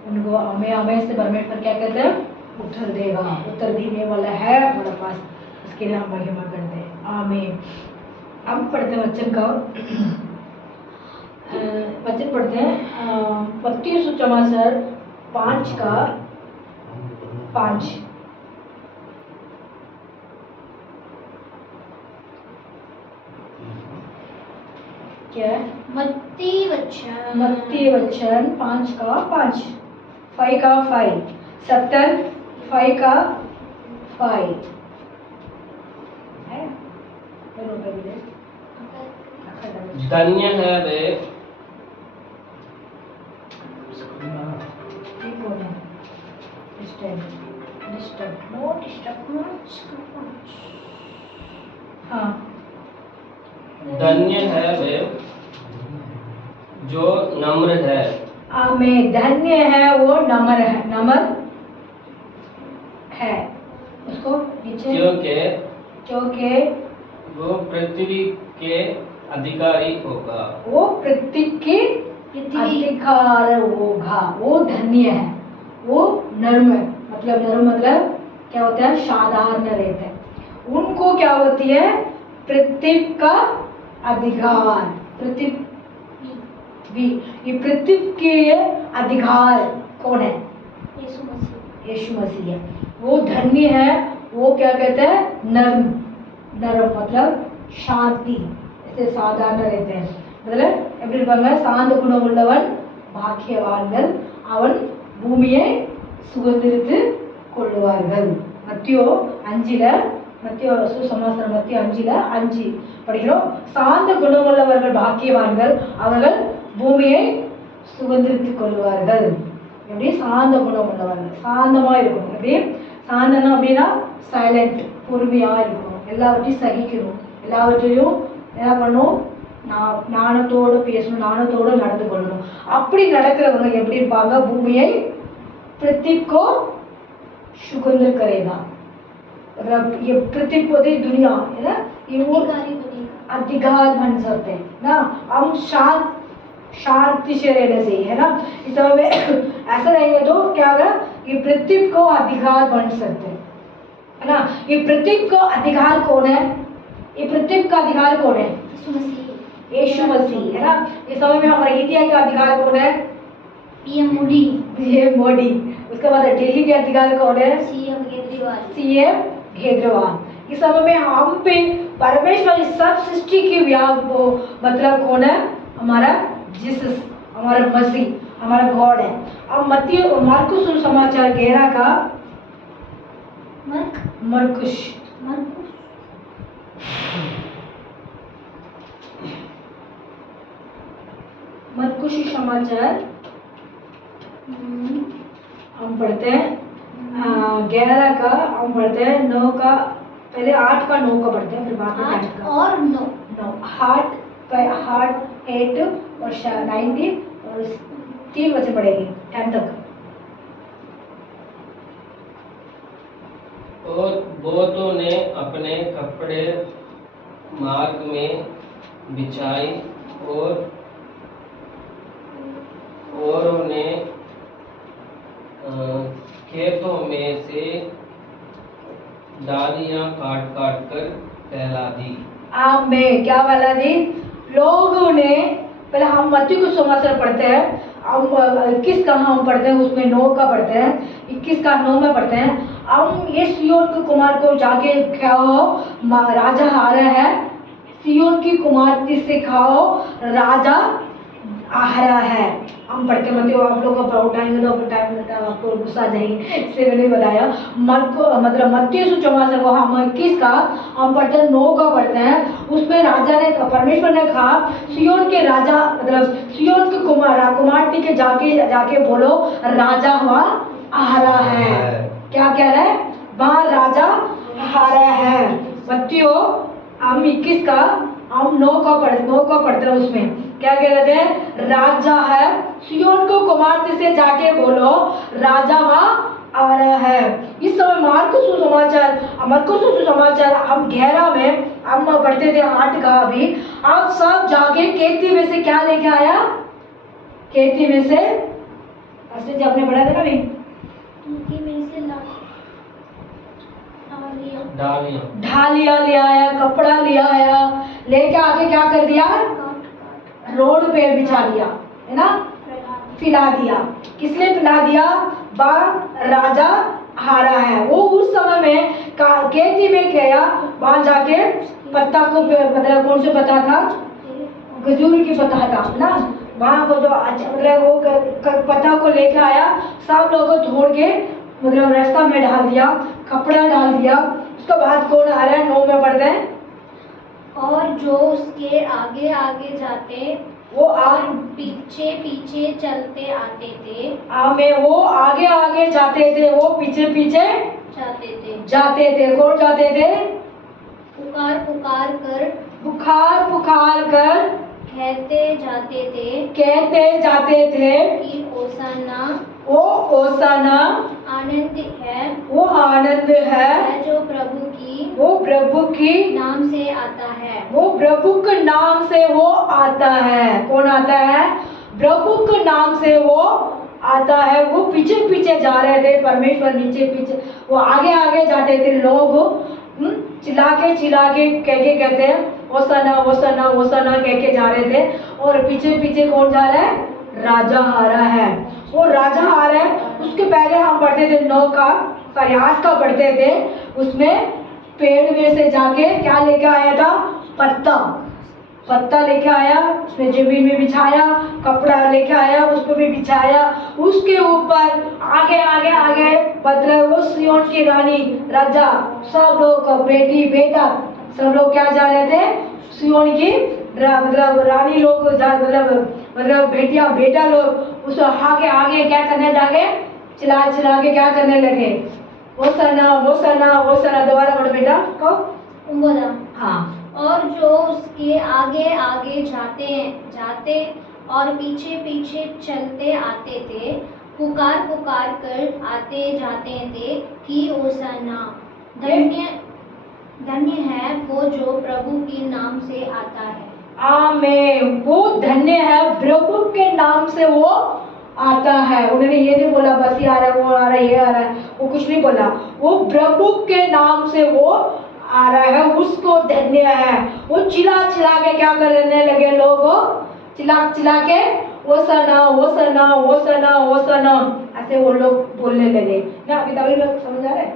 उनको हमें से परमेश्वर क्या कहते हैं, उत्तर देगा, उत्तर देने वाला है हमारे पास। इसके लिए हम महिमा करते हैं। आमीन। अब पढ़ते हैं वचन का, वचन पढ़ते हैं 32 सुसमाचार 5 का 5। क्या है? मत्ती वचन 5 का 5, 5 का 5, 70 5 का 5 है। धन्य है वे हाँ, धन्य है वे जो नम्र है। आमीन। धन्य है वो नम्र है, नम्र है। उसको नीचे, क्योंकि वो पृथ्वी के अधिकारी होगा। वो पृथ्वी के अधिकार होगा। वो धन्य है, वो नर्म है। नर्म मतलब क्या होता है, साधारण रहते हैं। उनको क्या होती है, पृथ्वी का अधिकार। पृथ्वी, ये पृथ्वी के अधिकार कौन है, यीशु मसीह। यीशु मसीह है। वो धन्य है, वो क्या कहते हैं, नर्म। नर्म मतलब शांति, ऐसे साधारण रहते हैं। मतलब எப்படி இருப்பாங்க, சாந்த குணம் உள்ளவன் பாக்கியவான்கள், அவன் பூமியை சுதந்திரித்து கொள்ளுவார்கள். மத்தியோ 5 மத்திய சுசமாசாரம் மத்திய 5 படிக்கிறோம். சாந்த குணமுள்ளவர்கள் பாக்கியவான்கள், அவர்கள் பூமியை சுதந்திரித்துக் கொள்வார்கள். எப்படி சாந்த குணம் உள்ளவர்கள், சாந்தமா இருக்கணும். எப்படி சாந்தனா அப்படின்னா சைலண்ட், பொறுமையா இருக்கணும், எல்லாவற்றையும் சகிக்கணும், எல்லாவற்றையும் என்ன பண்ணணும், நாணத்தோடு பேசணும், நாணத்தோடு நடந்து கொள்ளணும். அப்படி நடக்கிறவங்க எப்படி இருப்பாங்க, பூமியை पृथ्वी को सुगंध करेगा। मतलब ये पृथ्वी को दे दुनिया है ना, ये वो अधिकार बन सकते हैं ना। हम शांति से रहने से है ना, इस समय में ऐसा रहेंगे तो क्या होगा, ये पृथ्वी को अधिकार बन सकते हैं है ना। ये पृथ्वी को अधिकार कौन है, ये पृथ्वी का अधिकार कौन है, यीशु मसीह है ना। इस समय में हमारे इंडिया का अधिकार कौन है, पीएम मोदी, ये मोदी। उसके बाद दिल्ली के अधिकारी कौन है? CM Kejriwal, CM Kejriwal. इस समय में हम पे परमेश्वर इस सब सृष्टि की वो मतलब कौन है? हमारा जीसस, हमारा मसीह, हमारा गॉड है। अब मार्कुस सुसमाचार 11 का मरकुश समाचार हम पढ़ते हैं 11 का, हम पढ़ते हैं 9 का, पहले 8 का 9 का पढ़ते हैं, फिर बाद में 10 का। और 9 हार्ट 8 और 90 और 3 बचे पड़ेंगे 10 तक। और बहुतों ने अपने कपड़े मार्ग में बिछाई और उन्हें खेतों में से डालियां काट काट कर फैला दी। आमीन। क्या फैला दी? लोगों ने, पहले हम मत्ती को समाचार पढ़ते हैं, हम 21 का हम पढ़ते हैं, उसमें 9 का पढ़ते हैं, 21 का 9 में पढ़ते हैं। हम ये सिय्योन के कुमार को जाके खाओ, राजा आ रहा है, सिय्योन की कुमारती से खाओ, राजा आ रहा है। हम पढ़ते मत हो, आप लोगों का टाइम मिलता है, आपको गुस्सा आ जाएंगे, इसलिए मैंने बताया। मतलब मत्ती सुसमाचार को हम 21 का हम पढ़ते हैं, 9 का पढ़ते हैं। उसमें राजा ने, परमेश्वर ने कहा सिय्योन के राजा, मतलब सिय्योन के कुमारती के जाके बोलो राजा वहाँ आ रहा है। क्या कह रहा है? वहाँ राजा आ रहा है। मत्ती हम 21 का हम 9 का पढ़ते हैं। उसमें क्या कह रहे थे? राजा है, सिय्योन को कुमारती से जाके बोलो राजा वहाँ आ रहा है। इस समय मार्कुस सुसमाचार हम 11 में हम पढ़ते थे, 8 का भी। आप सब जाके खेती में से क्या लेके आया? खेती में से आपने पढ़ा था ना भी, उनकी में से ढालिया ले आया, कपड़ा ले आया, लेके आके क्या कर दिया? रोड पे बिछा दिया, है ना, पिला दिया। किस लिए पिला दिया? राजा आ रहा है। वो उस समय में खेती में गया, वहां जाके पत्ता को, मतलब कौन से पत्ता था? खजूर की पत्ता था ना, वहां को जो मतलब वो पत्ता को लेकर आया, सब लोगों को धोड़ के मतलब रास्ता में डाल दिया, कपड़ा डाल दिया। उसके बाद कौन आ रहा है? 9 में पढ़ते हैं। और जो उसके आगे आगे जाते वो पीछे पीछे चलते आते थे। वो आगे आगे जाते थे, वो पीछे पीछे जाते थे। कौन जाते थे? पुकार पुकार कर कहते जाते थे कि ओसाना आनंद है, वो आनंद है जो प्रभु की नाम से आता है। वो प्रभु के नाम से वो आता है। कौन आता है? प्रभु के नाम से वो आता है। वो पीछे पीछे जा रहे थे, परमेश्वर नीचे पीछे, वो आगे आगे जाते थे। लोग चिल्ला के कहते हैं ओसाना ओसाना ओसाना कह के जा रहे थे। और पीछे पीछे कौन जा रहा है? राजा आ रहा है। वो राजा आ रहा है। उसके पहले हम पढ़ते थे 9 का, 8 का पढ़ते थे। उसमें पेड़ में से जाके क्या लेके आया था? पत्ता लेके आया, उसने जमीन में बिछाया, कपड़ा लेके आया, उस पर भी बिछाया। उसके ऊपर आगे आगे आगे मतलब वो सिय्योन की रानी, राजा, सब लोग, बेटी बेटा, सब लोग क्या जा रहे थे? सिय्योन की मतलब रानी लोग, मतलब बेटियां बेटा लोग उस आगे आगे क्या करने जाके चिल्ला के क्या करने लगे? ओसाना ओसाना ओसाना। दोबारा पढ़ो बेटा को। बोला हाँ। और जो उसके आगे आगे जाते और पीछे पीछे चलते आते थे, पुकार कर आते जाते थे कि ओसाना, धन्य है वो जो प्रभु के नाम से आता है। आमीन। वो धन्य है, प्रभु के नाम से वो आता है। उन्होंने ये नहीं बोला बस ये आ रहा है, वो आ रहा है, ये आ रहा है, वो कुछ नहीं बोला। वो प्रभु के नाम से वो आ रहा है, उसको धन्य है। वो चिल्ला के क्या करने लगे? लोग चिल्ला के ओसाना ओसाना ओसाना ओसाना ऐसे वो लोग बोलने लगे ना। अभी तमिल में समझ आ रहा है?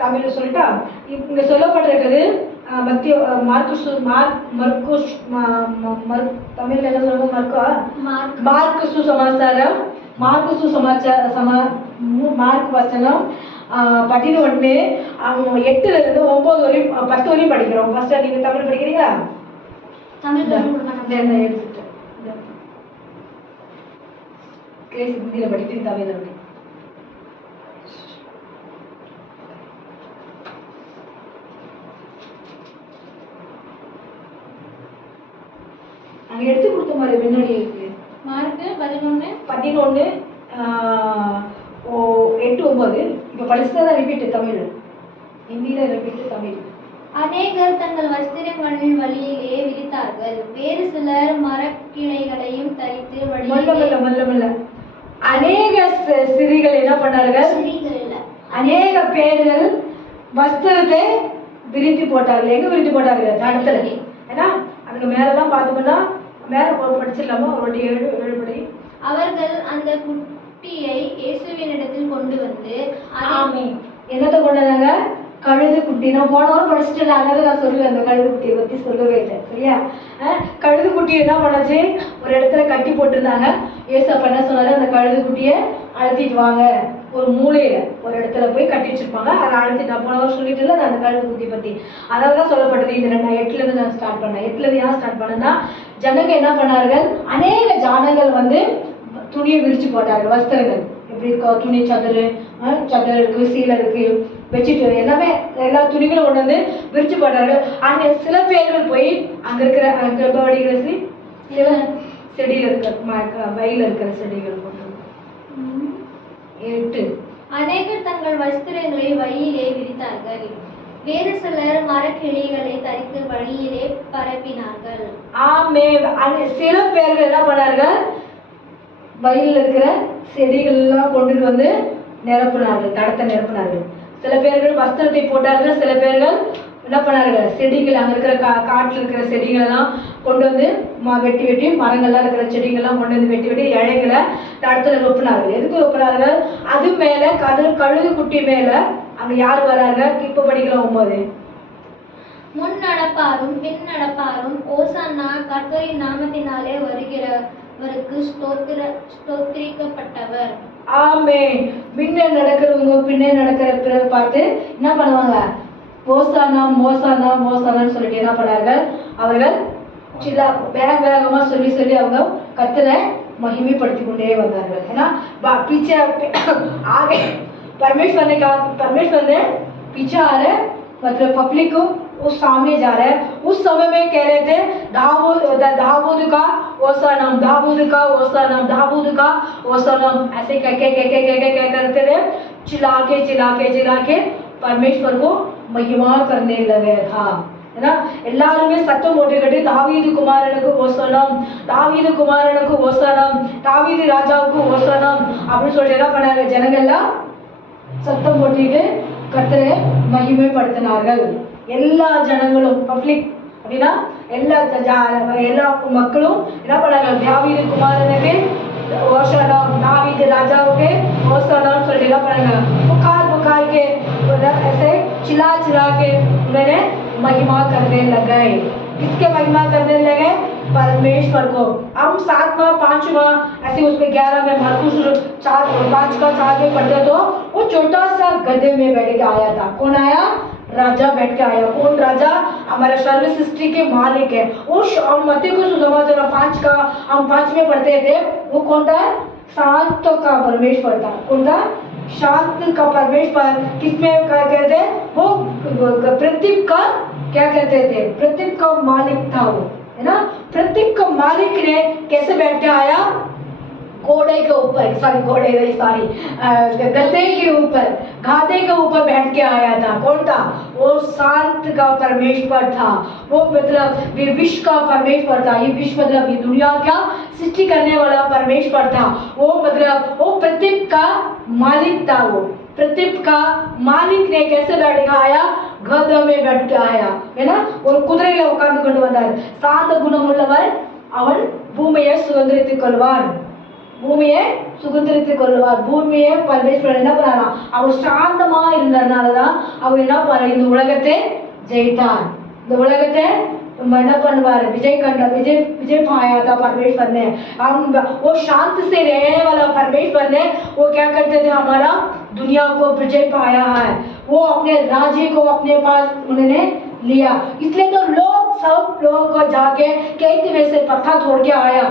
தமிழ் சொல்லிட்டா இங்க சொல்லப்பட்டிருக்குது மத்திய தமிழ்ல என்ன சொல்லுங்க மார்க்கு சுசமாச்சாரம் மார்க் வசனம் 11 அவங்க 8ல இருந்து 9 வரையும் 10 வரையும் படிக்கிறோம். ஃபர்ஸ்ட் நீங்க தமிழ் படிக்கிறீங்களா? தமிழ் எடுத்துட்டேன் கிளேஸ் ஹிந்தியில படிக்கிறீங்க தமிழ்ல படி. அங்க எடுத்து கொடுத்த மாதிரி முன்னாடி இருக்கு. மார்க் 11 8 9 இப்ப படிச்சதா ரிப்பீட் தமிழ் ஹிந்தியில ரிப்பீட் தமிழ். அநேகர் தங்கள் வஸ்திரங்களின் வழியிலே விரித்தார்கள், வேறு சிலர் மரக்கிளைகளையும் தரித்து வழியிலே அநேக ஸ்திரீகள் என்ன பண்ணார்கள்? அநேக பேர்கள் வஸ்திரத்தை விரித்து போட்டார்கள். எங்க விரித்து போட்டார்கள்? தடத்துல. ஏன்னா அதுக்கு மேலதான் பார்த்தோம்னா மேல படிச்சிடலாமா? ஒரு 7 படி. அவர்கள் அந்த குட்டியை இயேசுவினிடத்தில் கொண்டு வந்து என்னத்தை கொண்டு வந்தாங்க? கழுது குட்டி. நான் போன வாரம் படிச்சுட்டு நான் சொல்லல, அந்த கழுது குட்டியை பத்தி சொல்லவே இல்லை. சரியா? கழுது குட்டியை என்ன பண்ணாச்சு? ஒரு இடத்துல கட்டி போட்டிருந்தாங்க. ஏசப்பா என்ன சொன்னாரு? அந்த கழுது குட்டியை அழுத்திட்டு வாங்க, ஒரு மூலையில ஒரு இடத்துல போய் கட்டி வச்சிருப்பாங்க. அதை அழுத்திட்டு நான் போன வாரம் சொல்லிட்டு இல்லை அந்த கழுது குட்டி பத்தி. அதனாலதான் சொல்லப்பட்டது. இது நான் 8ல இருந்து நான் ஸ்டார்ட் பண்ணேன். 8ல இருந்து ஏன் ஸ்டார்ட் பண்ணேன்னா, ஜனங்க என்ன பண்ணார்கள்? அநேக ஜனங்கள் வந்து துணியை விரிச்சு போட்டார்கள். வஸ்திரங்கள் எப்படி இருக்கா? துணி சதுரு இருக்கு, சீலை இருக்கு, பெட்ஷீட் எல்லாமே எல்லா துணிகளும் கொண்டு வந்து விரிச்சு போட்டார்கள். அங்க சில பேர்கள் போய் அங்க இருக்கிற சில செடிகள் இருக்கிற வயல இருக்கிற செடிகள் கொண்டு 8 அநேகர் தங்கள் வஸ்திரங்களை வழியிலே விரித்தார்கள், வேறு சிலர் மரக்கிளைகளை தரித்து வழியிலே பரப்பினார்கள். ஆமே. சில பேர்கள் என்ன பண்ணார்கள்? வயலில் இருக்கிற செடிகள் எல்லாம் கொண்டு வந்து நிரப்பினார்கள், தடத்தை நிரப்பினார்கள். சில பேர்கள் வஸ்திரத்தை போட்டார்கள். சில பேர்கள் என்ன பண்ணார்கள்? செடிகள் அங்கே இருக்கிற காட்டில் இருக்கிற செடிகள் எல்லாம் கொண்டு வந்து வெட்டி மரங்கள்லாம் இருக்கிற செடிகள்லாம் கொண்டு வந்து வெட்டி இழைகளை தடத்துல ரொப்பினார்கள். எதுக்கு ரொப்பினார்கள்? அது மேல கழுது குட்டி மேல அங்க யார் வரார்கள்? இப்ப படிக்கிறோம் 9. முன் நடப்பாரும் பின் நடப்பாரும் ஓசானா கர்த்தரின் நாமத்தினாலே வருகிறவருக்கு ஸ்தோத்திரிக்கப்பட்டவர். ஆமே. முன்ன நடக்கிறவங்க பின்னே நடக்கிற பிறகு பார்த்து என்ன பண்ணுவாங்க? ஓசானா மோசானா மோசானான்னு சொல்லிட்டு என்ன பண்ணார்கள்? அவர்கள் சில வேகமா சொல்லி அவங்க கர்த்தரை महिमीப்படுத்தி கொண்டே வந்தார்கள். है ना? पीछे आगे परमेश्वर ने पीछे आ रहे, मतलब पब्लिक उस सामने जा रहे हैं. उस समय में कह रहे थे दाऊद का ओसाना, दाऊद का ओसाना, दाऊद का ओसाना, ऐसे क्या करते थे? चिल्ला के परमेश्वर को महिमा करने लगे था. है ना? எல்லாருமே சத்தம் போட்டு கட்டி தாவீது குமாரனுக்கு ஓசனம், தாவீது குமாரனுக்கு ஓசனம், தாவீது ராஜாவுக்கு ஓசனம் அப்படின்னு சொல்லிட்டு என்ன பண்ணாங்க? ஜனங்கள்லாம் சத்தம் போட்டுட்டு கர்த்தரை மகிமைப்படுத்தினார்கள். எல்லா ஜனங்களும் பப்ளிக் அப்படின்னா எல்லா மக்களும் என்ன பண்ணாங்க? தாவீது குமாரனுக்கு ஓசனம், தாவீது ராஜாவுக்கு ஓசனம் சொல்லிட்டு என்ன பண்ணாங்க? पुकार के ऐसे चिल्ला के उन्होंने महिमा करने लगे. किसके महिमा करने लगे? परमेश्वर को. हम 7वां 5वां ऐसे उसमें 11 में मरकुस 5 का 4 में पढ़ते तो वो छोटा सा गधे में बैठ के आया था. कौन आया? राजा बैठ के आया. कौन राजा? हमारे सर्व सृष्टि के मालिक है. वो मत्ती को सुसमाचार 5 का हम 5 में पढ़ते थे. वो कौन था? शांत का परमेश्वर था. कौन था? शांत का परमेश्वर. किसमें क्या कहते? वो पृथ्वी का क्या कहते थे? पृथ्वी का मालिक था वो. है ना? पृथ्वी का मालिक ने कैसे बैठ के आया? घोड़े के ऊपर, गधे के ऊपर, गाधे के ऊपर बैठ के आया था. कौन था? वो शांत का परमेश्वर था. वो मतलब विश्व का परमेश्वर था. ये विश्व मतलब ये दुनिया का सृष्टि करने वाला परमेश्वर था. वो मतलब वो पृथ्वी का मालिक था. वो पृथ्वी का मालिक ने कैसे बैठ के आया? गधा में बैठ के आया. है ना? और कुதிரையில உட்கார்ந்து கொண்டு வந்தார். சாந்த குணமுள்ளவர் அவன் பூமியை சுதந்திரித்துக் கொள்வான். பூமியை சுதந்திரித்துக் கொள்வார். பூமியை பரமேஸ்வரன் என்ன பண்ணாராம், அவர் சாந்தமா இருந்ததுனாலதான் அவர் என்ன பண்ண இந்த உலகத்தை ஜெயித்தார். இந்த உலகத்தை என்ன பண்ணுவாर विजय पाया था परमेश्वर ने. हम वो शांत से रहने वाला परमेश्वर ने वो क्या करते थे, हमारा दुनिया को विजय पाया है. वो अपने राज्य को अपने पास उन्होंने लिया. इसलिए तो सब लोग को जाके खेत में से पत्ता तोड़ के आया,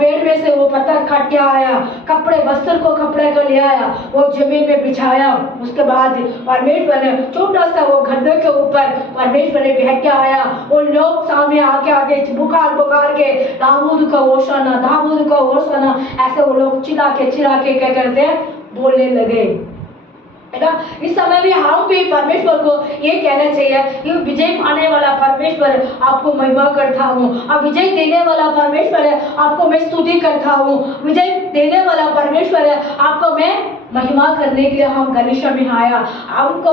पेड़ में से वो पत्ता काट के आया, कपड़े वस्त्र को कपड़े को ले आया, वो जमीन में बिछाया. उसके बाद परमेश्वर ने छोटा सा वो गड्ढे के ऊपर परमेश्वर ने बैठ के आया. वो लोग सामने आके बुखार के दाऊद का होशाना ऐसे वो लोग चिल्ला के क्या करते हैं, बोलने लगे है ना. इस समय भी हम भी परमेश्वर को ये कहना चाहिए कि विजय पाने वाला परमेश्वर आपको महिमा करता हूँ. अब विजय देने वाला परमेश्वर है, आपको मैं स्तुति करता हूँ. विजय देने वाला परमेश्वर है, आपको मैं महिमा करने के लिए हम गलीशा में आया. आपको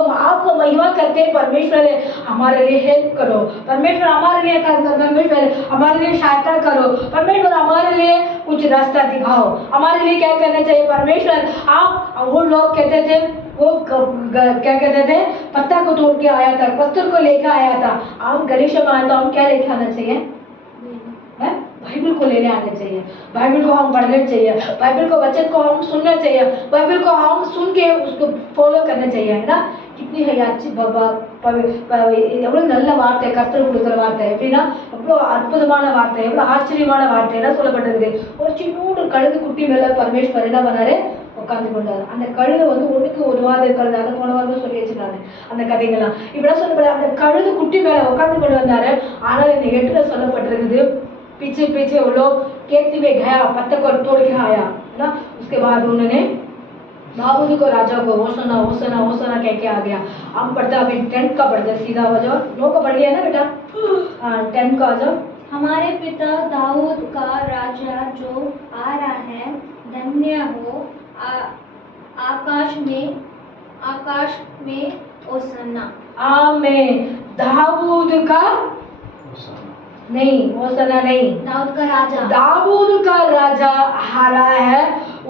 महिमा करते परमेश्वर है, हमारे लिए हेल्प करो परमेश्वर, हमारे लिए परमेश्वर हमारे लिए सहायता करो परमेश्वर, हमारे लिए कुछ रास्ता दिखाओ. हमारे लिए क्या करना चाहिए परमेश्वर. आप वो लोग कहते थे, वो क्या कहते थे, पत्ता को तोड़ के आया था, पत्थर को लेकर आया था. हम गलीशा में आए तो हम क्या लेके आना चाहिए, बाइबल को लेने आने चाहिए. बाइबल को हम पढ़ने चाहिए, बाइबल को वचन को हम सुनना चाहिए, बाइबल को हम सुन के उसको फॉलो करना चाहिए है ना. कितनी है अच्छी எவ்வளவு நல்ல வார்த்தை கர்த்தர் கொடுக்கிற வார்த்தை எப்படின்னா, எவ்வளவு அற்புதமான வார்த்தை, எவ்வளவு ஆச்சரியமான வார்த்தை என்ன சொல்லப்பட்டிருக்குது. ஒரு சின்னூடு கழுது குட்டி மேல பரமேஸ்வர் என்ன பண்ணாரு, உட்காந்து கொண்டாரு. அந்த கழுதை ஒண்ணுக்கு உதவாத இருக்கிறது, அதை போன வாரம் சொல்லி வச்சிருக்காங்க அந்த கதைகள்லாம். இப்படிதான் சொல்லப்படுது, அந்த கழுது குட்டி மேல உட்காந்து கொண்டு வந்தாரு. ஆனால் இந்த 8ல சொல்லப்பட்டிருக்குது, पीछे वो लोग खेत में गया, पत्थर को तोड़ के आया है ना. उसके बाद उन्होंने दाऊद को राजा को होसना कह के आ गया. हम पढ़ते अभी 10 का पढ़ते, सीधा हो जाओ. 9 का पढ़ लिया ना बेटा, 10 का आ जाओ. हमारे पिता दाऊद का राजा जो आ रहा है, धन्य हो. आकाश में होसन्ना. आमीन. दाऊद का नहीं, होसना नहीं, दाऊद का राजा हारा है,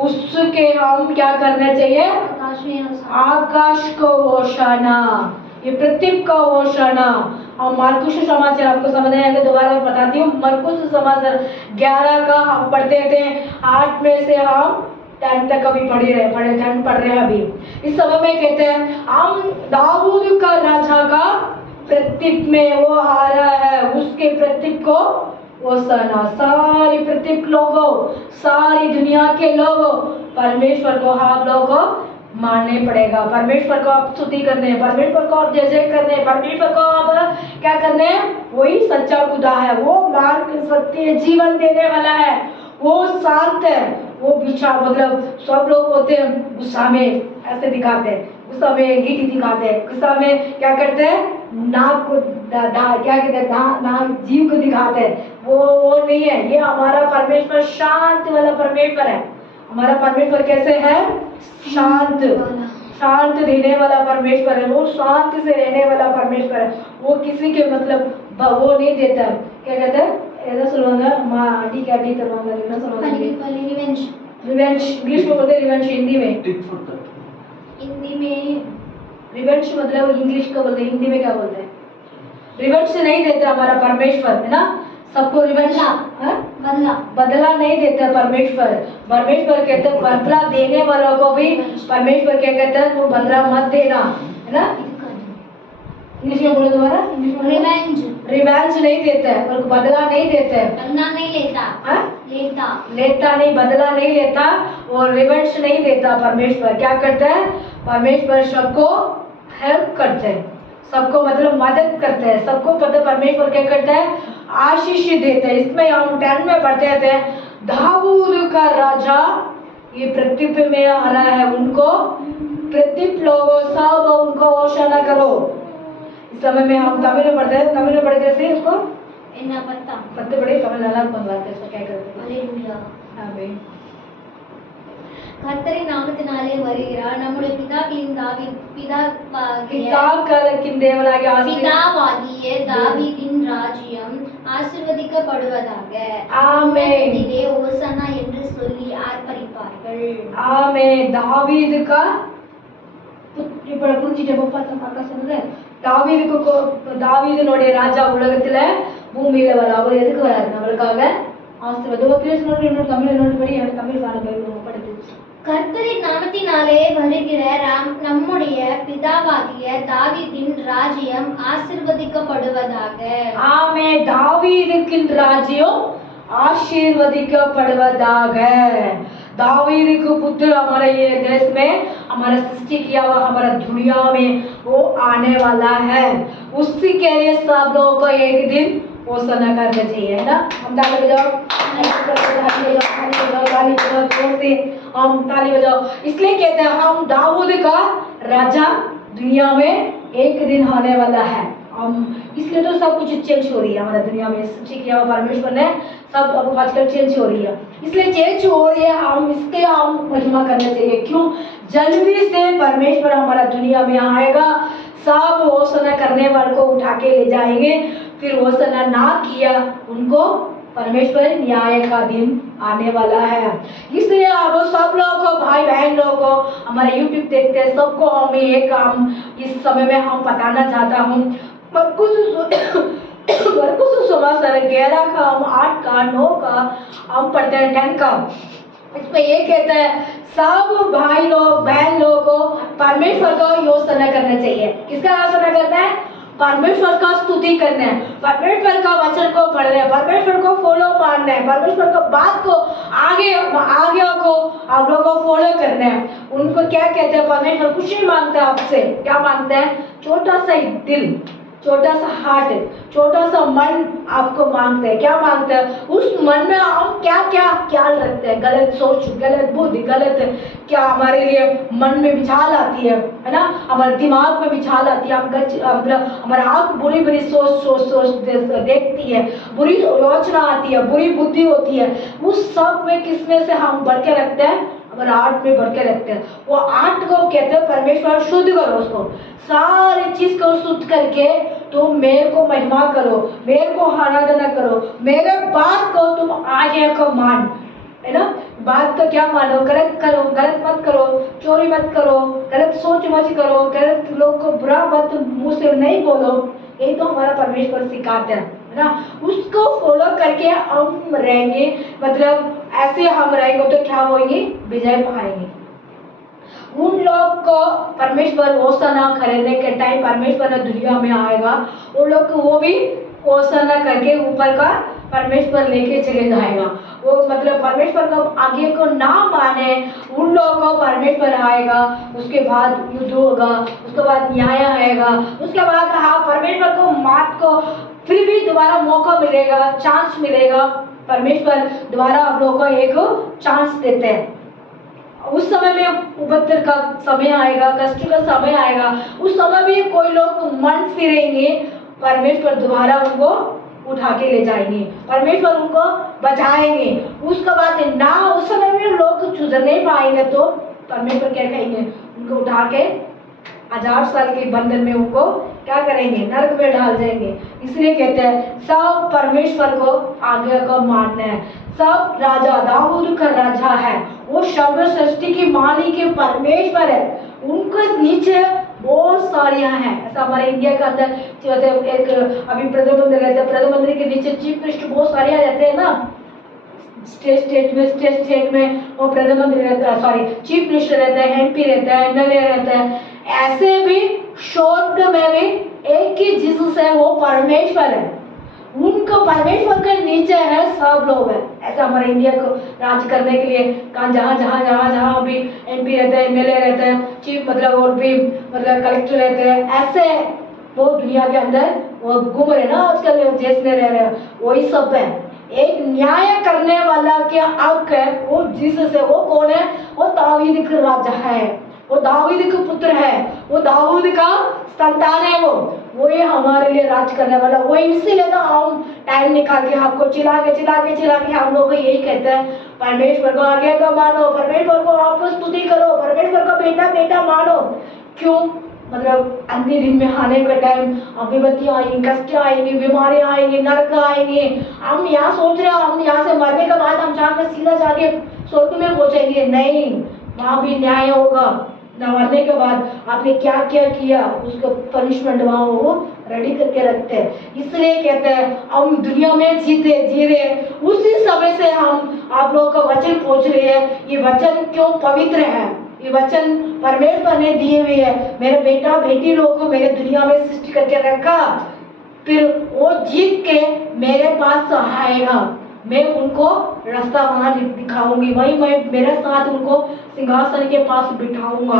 उसके हम क्या करना चाहिए, आकाश को होशाना. ये पृथ्वी का होशाना. और मरकुस समाचार आपको समझ नहीं आएगा, दोबारा मैं बताती हूँ. मरकुस समाचार 11 का हम पढ़ते थे, 8 में से हम 10 तक अभी पढ़ रहे हैं अभी. इस समय में कहते हैं हम दाऊद का राजा का पृथ्वी में वो हारा है, उसके पृथ्वी को होशाना. सारी पृथ्वी लोगों, सारी दुनिया के लोगों, परमेश्वर को आप लोगों को मानने पड़ेगा. परमेश्वर को आप स्तुति करने, परमेश्वर को आप जय करने, परमेश्वर को आप क्या करने, वही सच्चा खुदा है. वो मार्ग सत्य जीवन देने वाला है, वो शांत है. वो विचार मतलब सब लोग होते हैं गुस्सा में ऐसे दिखाते हैं, गुस्सा में हीट दिखाते हैं, गुस्सा में क्या करते हैं, नाक को क्या कहते हैं, नाक जीव को दिखाते हैं. वो नहीं है. ये हमारा परमेश्वर शांत वाला परमेश्वर है. हमारा परमेश्वर कैसे है, शांत देने वाला परमेश्वर है. वो शांत से रहने वाला परमेश्वर है. वो किसी के मतलब वो नहीं देता. क्या कहते हैं, ऐसा சொல்லுவாங்க, அடி தருவாங்க, என்ன சொல்லுவாங்க, रिवेंज. इंग्लिश में बोलते हैं रिवेंज, हिंदी में रिवेंज मतलब इंग्लिश का बोलते हैं, हिंदी में क्या बोलते हैं, रिवेंज से नहीं देता हमारा परमेश्वर है ना. सबको रिवेंज बदला नहीं देता परमेश्वर. परमेश्वर कहते हैं बदला देने वालों को भी परमेश्वर क्या कहते हैं, वो बदला मत देना है ना. इंग्लिश में बोलो दोबारा. रिवेंज नहीं देता है, और बदला नहीं देता है, लेता नहीं, बदला नहीं लेता, और रिवेंज नहीं देता. परमेश्वर क्या करता है, परमेश्वर सबको हेल्प करते हैं, सबको मतलब मदद करते हैं, सबको पता परमेश्वर क्या करता है, आशीष देता है. इसमें हम 10 में पढ़ते थे, दाऊद का राजा ये पृथ्वी में आ रहा है, उनको पृथ्वी लोगों सब उनको होशाना करो. इस समय में हम तमिल में पढ़ते हैं, तमिल में पढ़ते थे उसको पत्ते बड़े तमिल नाला बनवाते हैं. क्या करते हैं, आमीन. கர்த்தரின் நாமத்தினாலே வருகிறார், நம்முடைய பிதாக்களின் பிதாக்களின் தேவனாகிய பிதாவாகிய தாவீதின் ராஜ்யம் ஆசீர்வதிக்கப்பட்டது ஆசீர்வதிக்கப்படுவதாக ஆமென். உன்னதத்திலே ஓசன்னா என்று சொல்லி ஆர்ப்பரிப்பார்கள். ஆமென். தாவீது का இப்ப புரிஞ்சிட்டே பாப்பா சொன்னது தாவீதினுடைய ராஜா உலகத்துல பூமியில வர அவர் எதுக்கு வராரு நம்மளுக்காக ஆசீர்வாதம் இன்னொரு தமிழ் இன்னொரு படி எனக்கு தமிழ் காண படுத்து கர்த்தரின் நாமத்தினாலே வருகிற நம்முடைய பிதாவாகிய தாவீதின் ராஜ்யம் ஆசீர்வதிக்கப்படுவதாக. ஆமே தாவீதுக்கின் ராஜ்யம் आशीर्वदिकப்படுவதாக. दावीद को पुत्र हमारे ये देश में हमारा सृष्टि किया हुआ हमारा दुनिया में वो आने वाला है. उसी के लिए सब लोगों को एक दिन घोषणा करना चाहिए है ना. हम ताली बजाओ हम ताली बजाओ. इसलिए कहते हैं हम दाऊद का राजा दुनिया में एक दिन आने वाला है. हम इसलिए तो सब कुछ चेंज हो रही है हमारा दुनिया में सृष्टि किया हुआ परमेश्वर ने सब अब आजकल चेंज हो रही है. इसलिए चेंज हो रही है हम इसके हम महिमा करना चाहिए. क्यों जल्दी से परमेश्वर हमारा दुनिया में आएगा. सब घोषणा करने वाले को उठा के ले जाएंगे. फिर घोषणा ना किया उनको परमेश्वर न्याय का दिन आने वाला है. इसलिए अब सब लोगों को भाई बहन लोगों को हमारे यूट्यूब देखते हैं सबको हम एक हम इस समय में हम बताना चाहता हूँ. मरकुस सुमासर 11 का हम 8 का 9 का हम पढ़ते हैं 10 का. इसमें ये कहता है सब भाई लोग बहन लोगों को परमेश्वर का योजना करना चाहिए. किसका योजना करना है? परमेश्वर का स्तुति करना है. परमेश्वर का वचन को पढ़ना है. परमेश्वर को फॉलो मारना है. परमेश्वर का बात को आगे को आप लोगों को फॉलो करना है. उनको क्या कहते हैं? परमेश्वर कुछ नहीं मांगता आपसे. क्या मांगता है? छोटा सा दिल, छोटा सा हार्ट, छोटा सा मन आपको मांगते हैं. क्या मांगते हैं? उस मन में हम क्या क्या ख्याल रखते हैं. गलत सोच, गलत बुद्धि, गलत क्या हमारे लिए मन में विचार आती है ना. हमारे दिमाग में विचार आती है. मतलब हमारा आँख बुरी बुरी सोच देखती है. बुरी योजना आती है. बुरी बुद्धि होती है. उस सब में किसमें से हम भर के रखते हैं? अगर आर्ट में भर के रखते हैं. वो आर्ट को कहते हैं परमेश्वर शुद्ध करो. उसको सारी चीज को शुद्ध करके तुम मेरे को महिमा करो, मेरे को आराधना करो, मेरे बात को तुम आगे को मान है ना. बात का क्या मानो? गलत करो, गलत मत करो, चोरी मत करो, गलत सोच मत करो, गलत लोग को बुरा मत मुंह से नहीं बोलो. यही तो हमारा परमेश्वर सिखाते हैं ना. उसको फॉलो करके हम रहेंगे. मतलब ऐसे हम रहेंगे तो क्या होंगे? विजय पाएंगे. उन लोग को परमेश्वर घोषणा खरीदने के टाइम परमेश्वर दुनिया में आएगा. वो लोग को वो भी घोषणा करके ऊपर का परमेश्वर लेके चले जाएगा. वो मतलब परमेश्वर को आगे को ना माने उन लोगों को परमेश्वर आएगा. उसके बाद युद्ध होगा. उसके बाद न्याय आएगा. उसके बाद हाँ परमेश्वर को मात को फिर भी दोबारा मौका मिलेगा, चांस मिलेगा. परमेश्वर दोबारा आप लोगों को एक चांस देते हैं. उस समय में उपद्रव का समय आएगा, कष्ट का समय आएगा. उस समय भी कोई लोग मन फिरेंगे. परमेश्वर दोबारा उनको उठा के ले जाएंगे. परमेश्वर उनको बचाएंगे. उसके बाद ना उस समय में लोग सुधर नहीं पाएंगे तो परमेश्वर क्या कहेंगे? उनको उठा के 1000 साल के बंधन में उनको क्या करेंगे? नरक में डाल देंगे. इसलिए कहते हैं सब परमेश्वर को आगे को मानना है. सब राजा दाऊद का राजा है. वो सर्व सृष्टि की मालिक के परमेश्वर है. उनके नीचे बहुत सारियां हैं. ऐसा हमारे इंडिया के अंदर एक अभी प्रधानमंत्री रहते हैं. प्रधानमंत्री के नीचे चीफ मिनिस्टर बहुत सारियां रहते हैं ना. स्टेट में वो प्रधानमंत्री रहता है, सॉरी चीफ मिनिस्टर रहते हैं, MP रहता है, MLA रहता है. ऐसे भी स्वर्ग में भी एक ही जीसस है. वो परमेश्वर है. उनको परमेश्वर के नीचे है सब लोग है. ऐसा हमारे इंडिया को राज करने के लिए जहाँ भी MP रहते हैं, MLA रहते हैं, चीफ मतलब और भी मतलब कलेक्टर रहते हैं. ऐसे वो दुनिया के अंदर वो घूम रहे ना आजकल देश में रह रहे हैं. वही सब है. एक न्याय करने वाला के हक है. वो जीसस है. वो कौन है? वो दाऊद का राजा है. वो दाऊद का पुत्र है. वो दाऊद का संतान है. वो ये हमारे लिए राज करने वाला. वो इसीलिए तो हम टाइम निकाल के आपको चिल्ला के हम लोग को यही कहते हैं परमेश्वर को आगे का मानो. परमेश्वर को आपको स्तुति करो. परमेश्वर को बेटा बेटा मानो. क्यों? मतलब अन्य दिन में आने का टाइम विपत्तियाँ आएंगी, कष्ट आएंगी, बीमारियाँ आएंगी, नरक आएंगे। हम यहाँ सोच रहे हैं हम यहाँ से मरने के बाद हम जाकर सीधा जाके स्वर्ग में पहुंचेंगे, नहीं, वहाँ भी न्याय होगा। न मरने के बाद आपने क्या क्या किया उसको पनिशमेंट वहाँ वो रेडी करके रखते हैं। इसलिए कहते हैं हम दुनिया में जी रहे हैं, उसी समय से हम आप लोगों का वचन पहुँच रहे हैं। ये वचन क्यों पवित्र है, ये वचन परमेश्वर ने दिए हुए है। मेरे बेटा बेटी लोगों को मेरे दुनिया में सृष्टि करके रखा, फिर वो जीत के मेरे पास आएगा, मैं उनको रास्ता वहां दिखाऊंगी, वही मैं मेरे साथ उनको सिंहासन के पास बिठाऊंगा।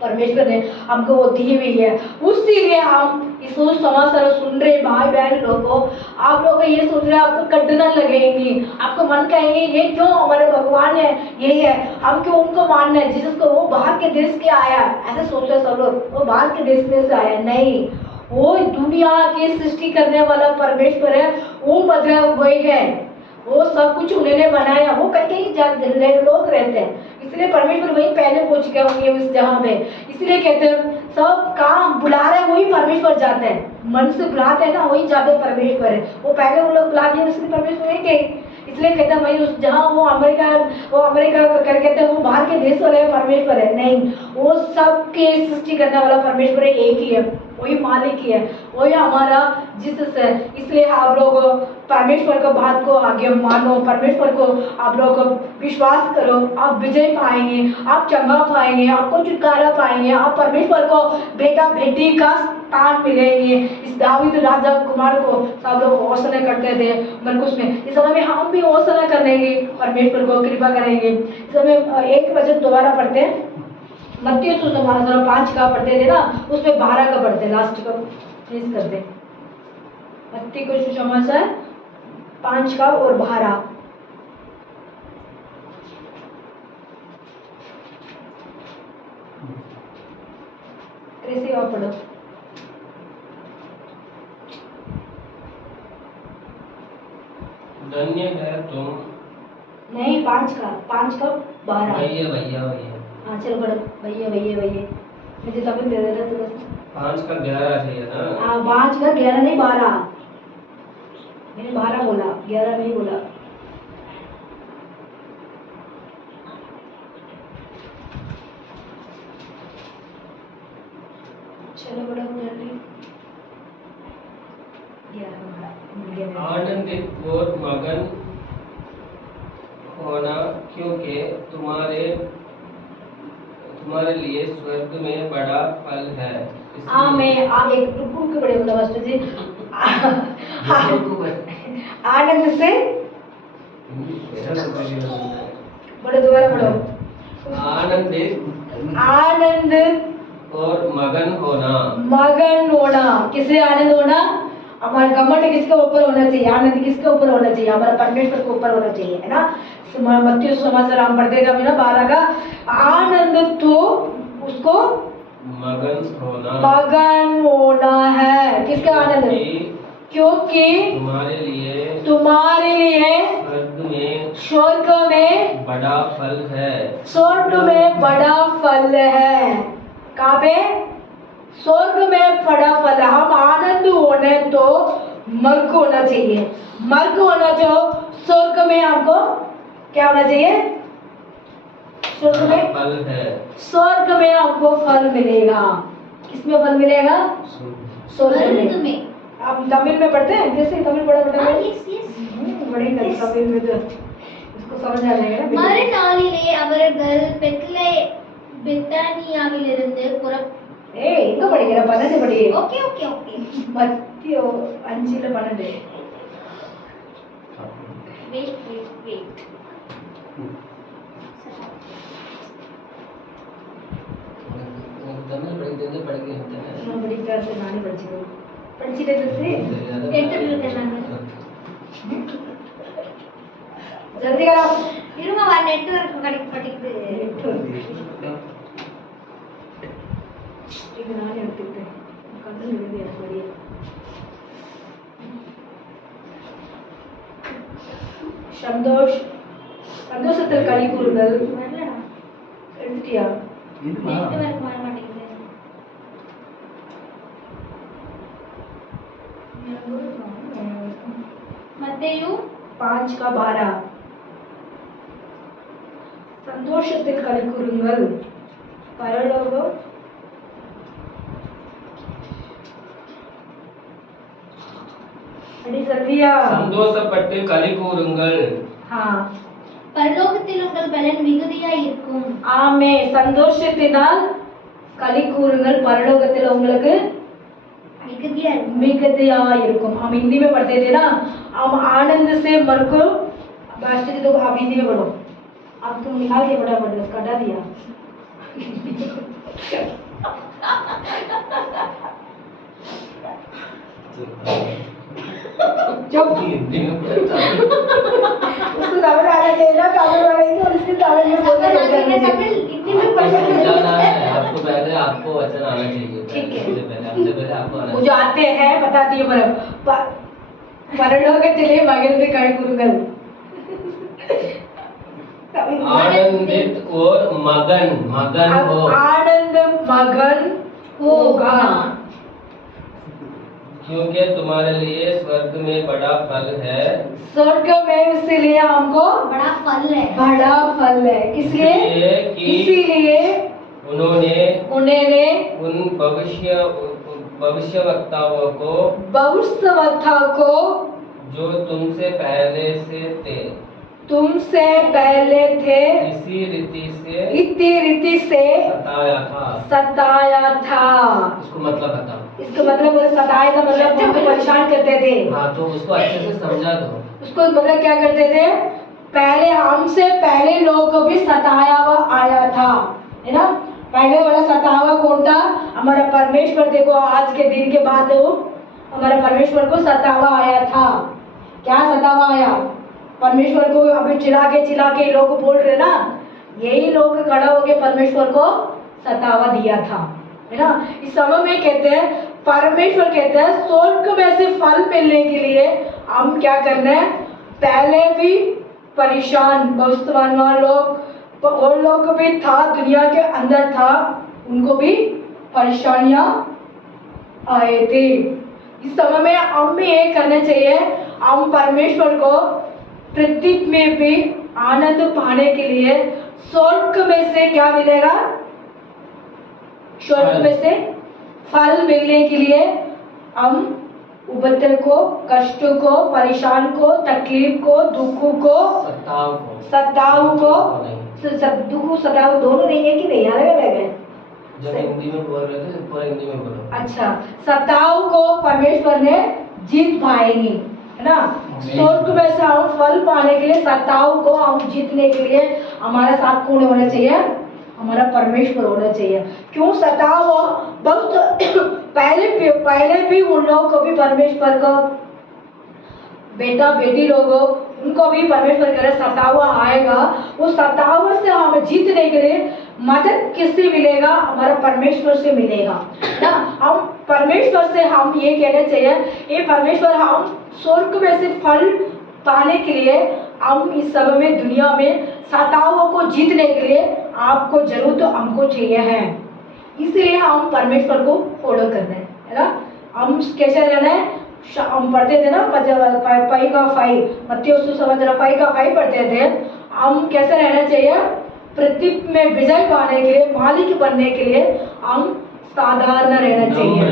परमेश्वर ने हमको वो दी हुई है, उसीलिए हम इस समाचार सुन रहे भाई बहन लोगों। आप लोग ये सोच रहे हैं आपको कटना लगेंगी, आपको मन कहेंगे ये क्यों हमारे भगवान है, यही है हम क्यों उनको मानना है, जिसको वो बाहर के देश के आया, ऐसे सोच रहे सब लोग, वो बाहर के देश में से आया, नहीं, वो दुनिया की सृष्टि करने वाला परमेश्वर है, वो मतलब वही है, वो सब कुछ उन्होंने बनाया। वो कई लोग रहते हैं, इसलिए परमेश्वर वही पहले पहुंच गए होंगे उस जगह पे। इसलिए कहते हैं सब काम बुला रहे वही परमेश्वर जाते हैं, मन से बुलाते हैं ना वही जाते परमेश्वर है। वो पहले वो लोग बुला दिए, इसलिए परमेश्वर वही गए। इसलिए कहते हैं वही उस जहाँ वो अमेरिका कर कहते हैं वो बाहर के देश वाले परमेश्वर है, नहीं, वो सबके सृष्टि करने वाला परमेश्वर एक ही है, वही मालिक ही है, वही हमारा जीसस है। इसलिए आप लोग परमेश्वर को बात को आगे मानो, परमेश्वर को आप लोग विश्वास करो, आप विजय पाएंगे, आप चंगा पाएंगे, आपको छुटकारा पाएंगे, आप परमेश्वर को बेटा बेटी का स्थान मिलेंगे। इस दाऊद राजा कुमार को सब लोग घोषणा करते थे मरकुस में, इस समय में हम भी घोषणा करेंगे, परमेश्वर को कृपा करेंगे। इस समय एक वचन दोबारा पढ़ते हैं, मत्ती सुसमाचार 5 का पढ़ते थे ना, उसमें 12 का पढ़ते, लास्ट का प्लीज करते, मत्ती को सुसमाचार 5 का और 12। कैसे आप पढ़ो, धन्य है तुम, नहीं 5 का 12। भैया भैया भैया, हाँ चलो पढ़ो, भैया भैया भैया, मुझे तब दे देता तो बस। 5 का 11 चाहिए ना। हाँ 5 का 11 नहीं 12, मैंने 12 बोला, 11 नहीं बोला। चलो बड़ा जल्दी, 11 आनंदित और मगन होना, क्योंकि तुम्हारे लिए स्वर्ग में बड़ा फल है। मैं एक रुकू के बड़े बोला मास्टर जी, आनंद से बड़े दोबारा पढ़ो, आनंद और मगन होना, किसे आनंद होना, हमारा घमंड किसके ऊपर होना चाहिए, आनंद किसके ऊपर होना चाहिए, हमारा परमेश्वर के ऊपर होना चाहिए, है ना। मत्ती सुसमाचार हम पढ़ते थे ना 12 का, आनंद तो उसको मगन होना है, किसका आनंद, क्योंकि तुम्हारे लिए स्वर्ग में बड़ा फल है, स्वर्ग में बड़ा फल है। कहाँ पे, स्वर्ग में बड़ा फल है। हम आनंद होने तो मर्ग होना चाहिए, मर्ग होना जो स्वर्ग में हमको क्या होना चाहिए, स्वर्ग में फल है, स्वर्ग में हमको फल मिलेगा। किसमें फल मिलेगा, स्वर्ग में। आप तमिल में पढ़ते हैं, जैसे तमिल पढ़ा बड़ी तमिल में तो इसको समझ आ जाएगा ना। மறுநாளிலே அவர்கள் பெத்தானியாவிலிருந்து எங்க படிக்கிற 12 படி, ஓகே ஓகே ஓகே மத்திய 5ல 12, வெயிட் तमिल படிக்க நான் படிக்கிறேன் சார், நானே படிச்சிட்டே से எடுத்துட்டு இருக்கேன் जल्दी करो, இருமா வர நெட்வொர்க் படிக்குது இது நானே எடுத்துக்கிட்டேன், கண்ணு விழுது எனக்கு வெளியே। சந்தோஷத்தில் களி கூறுதல் வரலடா, எடுத்துட்டியா, நெட்வொர்க் வர மாட்டேங்குது, மத்தேயு 5:12 சந்தோஷத்தில் களி கூறுங்கள் பரலோகம் அடி சந்தியா சந்தோஷப்பட்டு களி கூறுங்கள். பரலோகத்தில் உங்கள் பலன் மிகுதியாய் இருக்கும். ஆமே சந்தோஷத்தினால் களி கூறுங்கள் பரலோகத்தில் உங்களுக்கு मिगतिया இருக்கும். हम हिंदी में पढ़ते थे ना, हम आनंद से मन को बाष्टी तो आप हिंदी में पढ़ो. अब तुम निकाल के बड़ा बड़ा कटा दिया. चुप. उसको समझ आना चाहिए ना, तमिल वाले को उसकी तमिल में बोलना चाहिए. तमिल हिंदी में पढ़ना जाना है आपको, पहले आपको वचन आना चाहिए. ठीक है. सबसे पहले आपको आना वो जो आते हैं बताती है परलोकத்திலே மகிழ்ந்து களி கூறுங்கள். आनंदित और मगन मगन हो. आनंद मगन होगा क्योंकि तुम्हारे लिए स्वर्ग में बड़ा फल है. स्वर्ग में इसलिए हमको बड़ा फल है. बड़ा फल है. किसलिए? इसीलिए उन्होंने उन भविष्यवक्ताओं को जो तुमसे पहले थे इसी रीति से सताया था. इसको मतलब बताओ. इसका मतलब सताया का मतलब हमको परेशान करते थे. हाँ तो उसको अच्छे से समझा दो. उसको मतलब क्या करते थे? पहले हमसे पहले लोगों को भी सताया हुआ आया था, है ना. पहले वाला सतावा कौन था? हमारा परमेश्वर. देखो आज के दिन के बाद हमारा परमेश्वर को सतावा आया था. क्या सतावा आया? परमेश्वर को अभी चिल्ला के लोग बोल रहे ना, यही लोग खड़ा होके परमेश्वर को सतावा दिया था, है ना. इस समय में कहते हैं, परमेश्वर कहते हैं स्वर्ग में से फल मिलने के लिए हम क्या करना है? पहले भी परेशान भविष्यवाण लोग और लोग भी था, दुनिया के अंदर था, उनको भी परेशानियां आए थे. इस समय में हम भी ये करना चाहिए, हम परमेश्वर को पृथ्वी में भी आनंद पाने के लिए स्वर्ग में से क्या मिलेगा? स्वर्ग में से फल मिलने के लिए हम उपद्रव को, कष्ट को, परेशान को, तकलीफ को, दुख को, सताव को दुख सताव दोनों नहीं है कि नहीं, अलग अलग है. जब हिंदी में बोल रहे थे पूरा हिंदी में बोलो. अच्छा, सताव को परमेश्वर ने जीत पाएंगे, है ना. स्वर्ग में से हम फल पाने के लिए, सताव को हम जीतने के लिए हमारे साथ कौन होना चाहिए? हमारा परमेश्वर होना चाहिए. क्यों सताव? बहुत पहले भी उन लोगों को भी परमेश्वर को बेटा बेटी लोगों उनको भी परमेश्वर करे सतावा आएगा. वो सतावा से हमें जीतने के लिए मदद किससे मिलेगा? हमारा परमेश्वर से मिलेगा ना. हम परमेश्वर से हम ये कहना चाहिए, ये परमेश्वर हम स्वर्ग में से फल पाने के लिए हम इस समय में दुनिया में सतावों को जीतने के लिए आपको जरूरत हमको चाहिए है. इसलिए हम परमेश्वर को फॉलो करना है ना. हम कैसे रहना है? हम पढ़ते थे ना पाई का 5 मत्ती सुसमाचार 5 का 5 पढ़ते थे. हम कैसे रहना चाहिए? पृथ्वी में विजय पाने के लिए, मालिक बनने के लिए हम साधारण रहना चाहिए,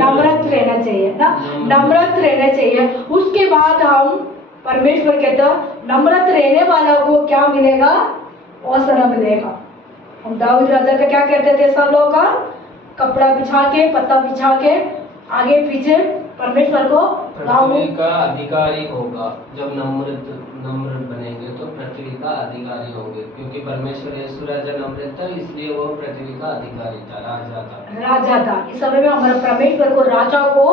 नम्रत रहना चाहिए ना, नम्रत रहना चाहिए. उसके बाद हम परमेश्वर कहता नम्रत रहने वाला को क्या मिलेगा? औसना मिलेगा. हम दाऊद राजा का क्या करते थे? सब लोग का कपड़ा बिछा के, पत्ता बिछा के आगे पीछे परमेश्वर को पृथ्वी का अधिकारी होगा. जब नम्र बनेंगे तो पृथ्वी का अधिकारी होंगे, क्योंकि परमेश्वर यीशु राजा नम्र था, इसलिए वो पृथ्वी का अधिकारी था, राजा था. इस समय में हमारे परमेश्वर को, राजा को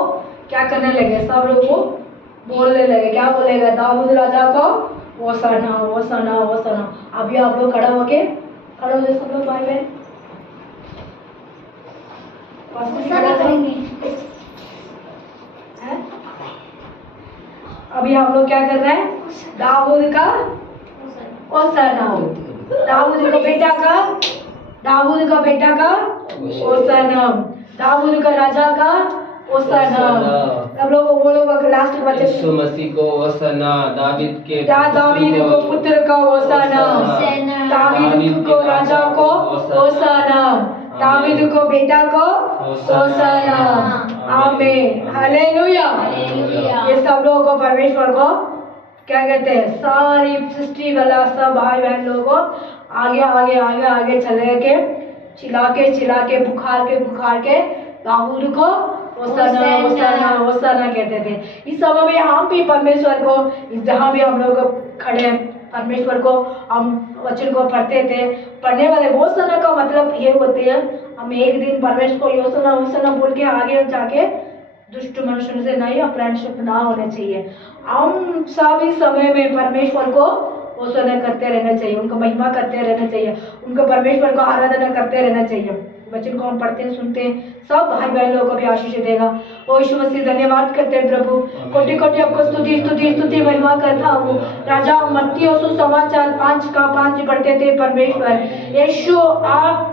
क्या करने लगे? सब लोग को बोलने लगे. क्या बोलेगा? दाऊद राजा को ओसाना ओसाना ओसाना. अभी आप लोग खड़ा होके सब लोग भाई बहन अभी हम लोग क्या कर रहे हैं? दाऊद का ओसाना, दाऊद का बेटा का ओसाना, दाऊद का राजा का ओसाना। सब लोग वो लोग लास्ट में बचे यीशु मसीह को ओसाना, दावीद के दावीद को पुत्र का ओसाना, दावीद को राजा को ओसाना, दावीद को बेटा को ओसाना। आमीन, हालेलुया। ये सब लोगों को परमेश्वर को क्या कहते हैं, सारी सृष्टि वाला सब भाई बहन लोगों को आगे आगे आगे आगे चले के चिल्ला के पुकार के दाऊद को ओसाना ओसाना ओसाना कहते थे। इस समय में हम भी परमेश्वर को, जहाँ भी हम लोग खड़े हैं, परमेश्वर को हम वचन को पढ़ते थे। पढ़ने वाले ओसाना का मतलब ये होते हैं, हम एक दिन परमेश्वर को ओसाना ओसाना बोल के आगे जाके दुष्ट मनुष्यों से नहीं, फ्रेंडशिप ना होना चाहिए। हम सभी समय में परमेश्वर को ओसाना करते रहना चाहिए, उनको महिमा करते रहना चाहिए, उनको परमेश्वर को आराधना करते रहना चाहिए। वचन को हम पढ़ते हैं, सुनते हैं, सब भाई बहन लोगों को भी आशीष देगा। ओ यीशु मसीह, धन्यवाद करते हैं प्रभु, कोटि कोटि आपको स्तुति स्तुति स्तुति महिमा करता हूँ। राजा मत्ती सुसमाचार 5:5 पढ़ते थे, परमेश्वर यीशु आप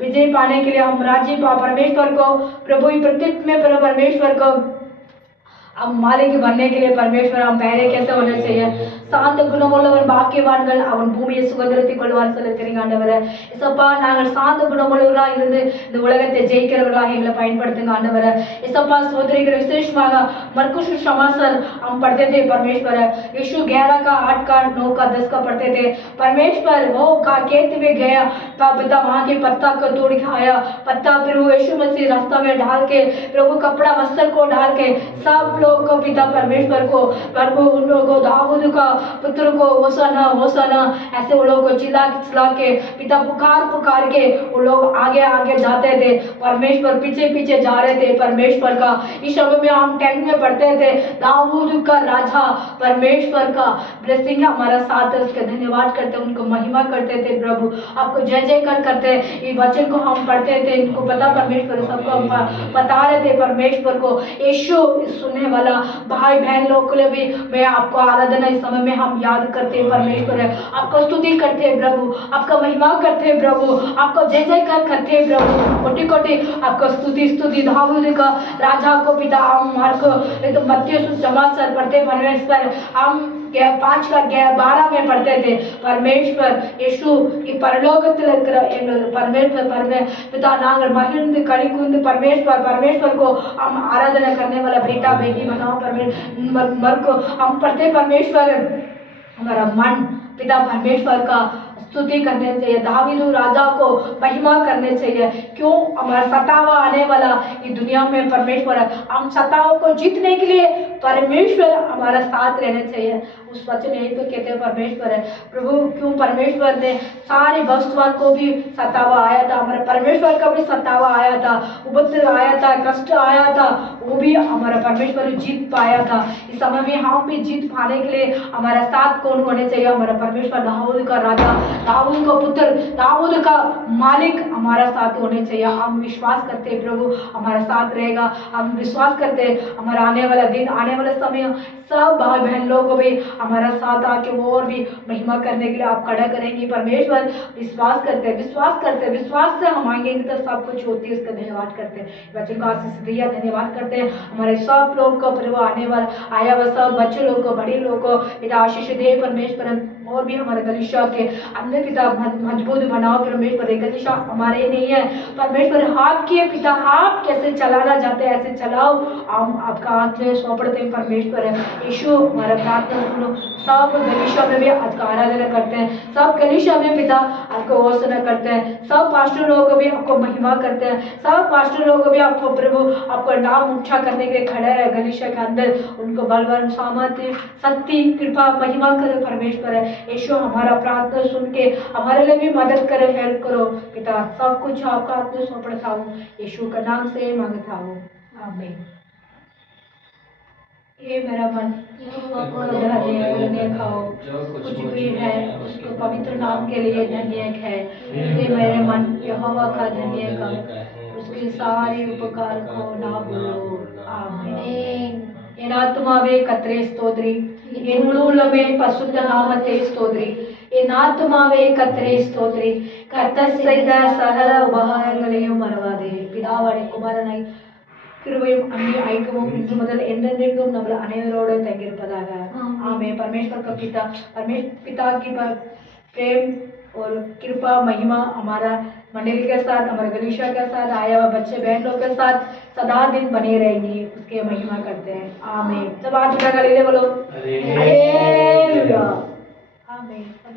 विजय पाने के लिए हम राज्य पा परमेश्वर को, प्रभु प्रत्येक में परमेश्वर को अब मालिक बनने के लिए परमेश्वर हम पहले कैसे होने चाहिए, शांत गुणमुள்ளவன் பாக்கியவான்கள் அவன் பூமியை சுதந்திரத்தை கொள்வார் சொல்லிருக்கிறீங்க ஆண்டவரே. இசப்பா, நாங்கள் சாந்த குணமுள்ளவர்களாக இருந்து இந்த உலகத்தை ஜெயிக்கிறவர்களாக எங்களை பயன்படுத்துங்க ஆண்டவரே. இசப்பா, சோதரிக்கிற விசேஷமாக मरकुश समाचार हम पढ़ते थे परमेश्वर, यीशु 11 का 8 का 9 का 10 का पढ़ते थे परमेश्वर। वो का खेत में गया, पिता वहाँ के पत्ता को तोड़ के आया, पत्ता प्रभु यीशु मसीह रास्ता में डाल के, प्रभु कपड़ा वस्त्र को डाल के सब लोग को पिता परमेश्वर को, प्रभु उन लोगों को, दाऊद का पुत्र को ओसाना ओसाना ऐसे वो लोग को चिल्ला के पिता पुकार के वो लोग आगे आगे जाते थे, परमेश्वर पीछे पीछे जा रहे थे परमेश्वर का। इस समय में हम 10 में पढ़ते थे, दाऊद का राजा परमेश्वर का ब्लेसिंग हमारा साथ है, उसका धन्यवाद करते, उनको महिमा करते थे प्रभु, आपको जय जयकार करते। ये वचन को हम पढ़ते थे, इनको पता परमेश्वर सबको हम बता रहे थे परमेश्वर को। यीशु सुनने वाला भाई बहन लोग के लिए भी मैं आपको आराधना इस समय में हम याद करते हैं परमेश्वर, आपको स्तुति करते हैं प्रभु, आपका महिमा करते हैं प्रभु, आपको जय जयकार करते हैं प्रभु, कोटि कोटि आपको स्तुति स्तुति। दाऊद का राजा को पिता हम मार्को तो मत्ती समाचार पढ़ते परमेश्वर, हम 5 का 12 में पढ़ते थे परमेश्वर यीशु की परलोकத்தில் இருக்கிற எங்கள் परमेश्वर पिता नागर மகிழ்ந்து களி கூர்ந்து परमेश्वर को हम आराधना करने वाला बेटा बेटी बनाओ परमेश्वर को हम पढ़ते परमेश्वर, हमारा मन पिता परमेश्वर का स्तुति करने चाहिए, दावीद राजा को महिमा करने चाहिए। क्यों? हमारा सतावा आने वाला ये दुनिया में परमेश्वर है, हम सताओं को जीतने के लिए परमेश्वर हमारा साथ रहना चाहिए। उस वचन यही तो कहते हैं परमेश्वर है प्रभु, क्यों परमेश्वर ने सारे भक्तवान को भी सतावा आया था, हमारे परमेश्वर का भी सतावा आया था, उपद्रव आया था, कष्ट आया था, वो भी हमारा परमेश्वर जीत पाया था। इस समय में हम भी जीत पाने के लिए हमारा साथ कौन होने चाहिए? हमारा परमेश्वर, दाऊद का राजा, दाऊद का पुत्र, दाऊद का मालिक हमारा साथ होने चाहिए। हम विश्वास करते हैं प्रभु हमारा साथ रहेगा, हम विश्वास करते हैं हमारा आने वाला दिन, आने वाला समय सब भाई बहन लोग को भी हमारा साथ आके वो और भी महिमा करने के लिए आप खड़ा करेंगे परमेश्वर। विश्वास करते विश्वास से हम आएंगे तो सब कुछ होती है, उसका धन्यवाद करते हैं, वचन को आशीष दिया, धन्यवाद करते हैं। हमारे सब लोग को प्रभु आने वाला आया हुआ सब बच्चे लोग को, बड़े लोग को पिता आशीष दे परमेश्वर, और भी हमारे गलीशा के अंदर पिता मजबूत बनाओ परमेश्वर। गलीशा हमारे नहीं है परमेश्वर, आपके पिता आप कैसे चलाना चाहते हैं ऐसे चलाओ, हम आपका हाथ में सौंपते हैं परमेश्वर। यीशु हमारा प्रार्थना सुनो, सब गलीशा में भी आज का आराधना करते हैं, सब गलीशा में पिता आपको ओसना करते हैं, सब पास्टर लोगों को भी आपको महिमा करते हैं, सब पास्टर लोगों को भी आपको प्रभु आपको नाम ऊंचा करने के लिए खड़े रहे गलीशा के अंदर, उनको बलवान सामर्थ्य शक्ति कृपा महिमा करे परमेश्वर। यीशु हमारा प्रार्थना सुन के हमारे लिए भी मदद करे, हेल्प करो पिता, सब कुछ आपका हाथ में सौंपता हूँ, यीशु का नाम से मांगता हूँ, आमीन। ये मेरा मन धन्य खाओ, कुछ भी है उसको पवित्र नाम के लिए धन्य है। ये मेरे मन यहोवा का धन्य का, उसके सारे उपकार को ना भूलो, आमीन। என் ஆத்துமாவே கர்த்தரை ஸ்தோத்திரி, என் முழு உள்ளமே பரிசுத்த நாமத்தை ஸ்தோத்திரி, என் ஆத்துமாவே கர்த்தரை ஸ்தோத்திரி, கர்த்தர் செய்த சகல உபகாரங்களையும் மறவாதே। பிதாவாகிய குமாரனை கிருபையும் அன்பின் ஐக்கியமும் இன்று முதல் என்றென்றைக்கும் நம்ம அனைவரோடு தங்கியிருப்பதாக ஆமென் परमेश्वर का पिता की प्रेम और कृपा महिमा हमारा मंडली के साथ हमारे गलीशा के साथ आया हुआ बच्चे बहन लोग के साथ सदा दिन बने रहेंगी उसके महिमा करते हैं आमेन सब हाथ उठा कर ले बोलो हालेलुया आमेन अब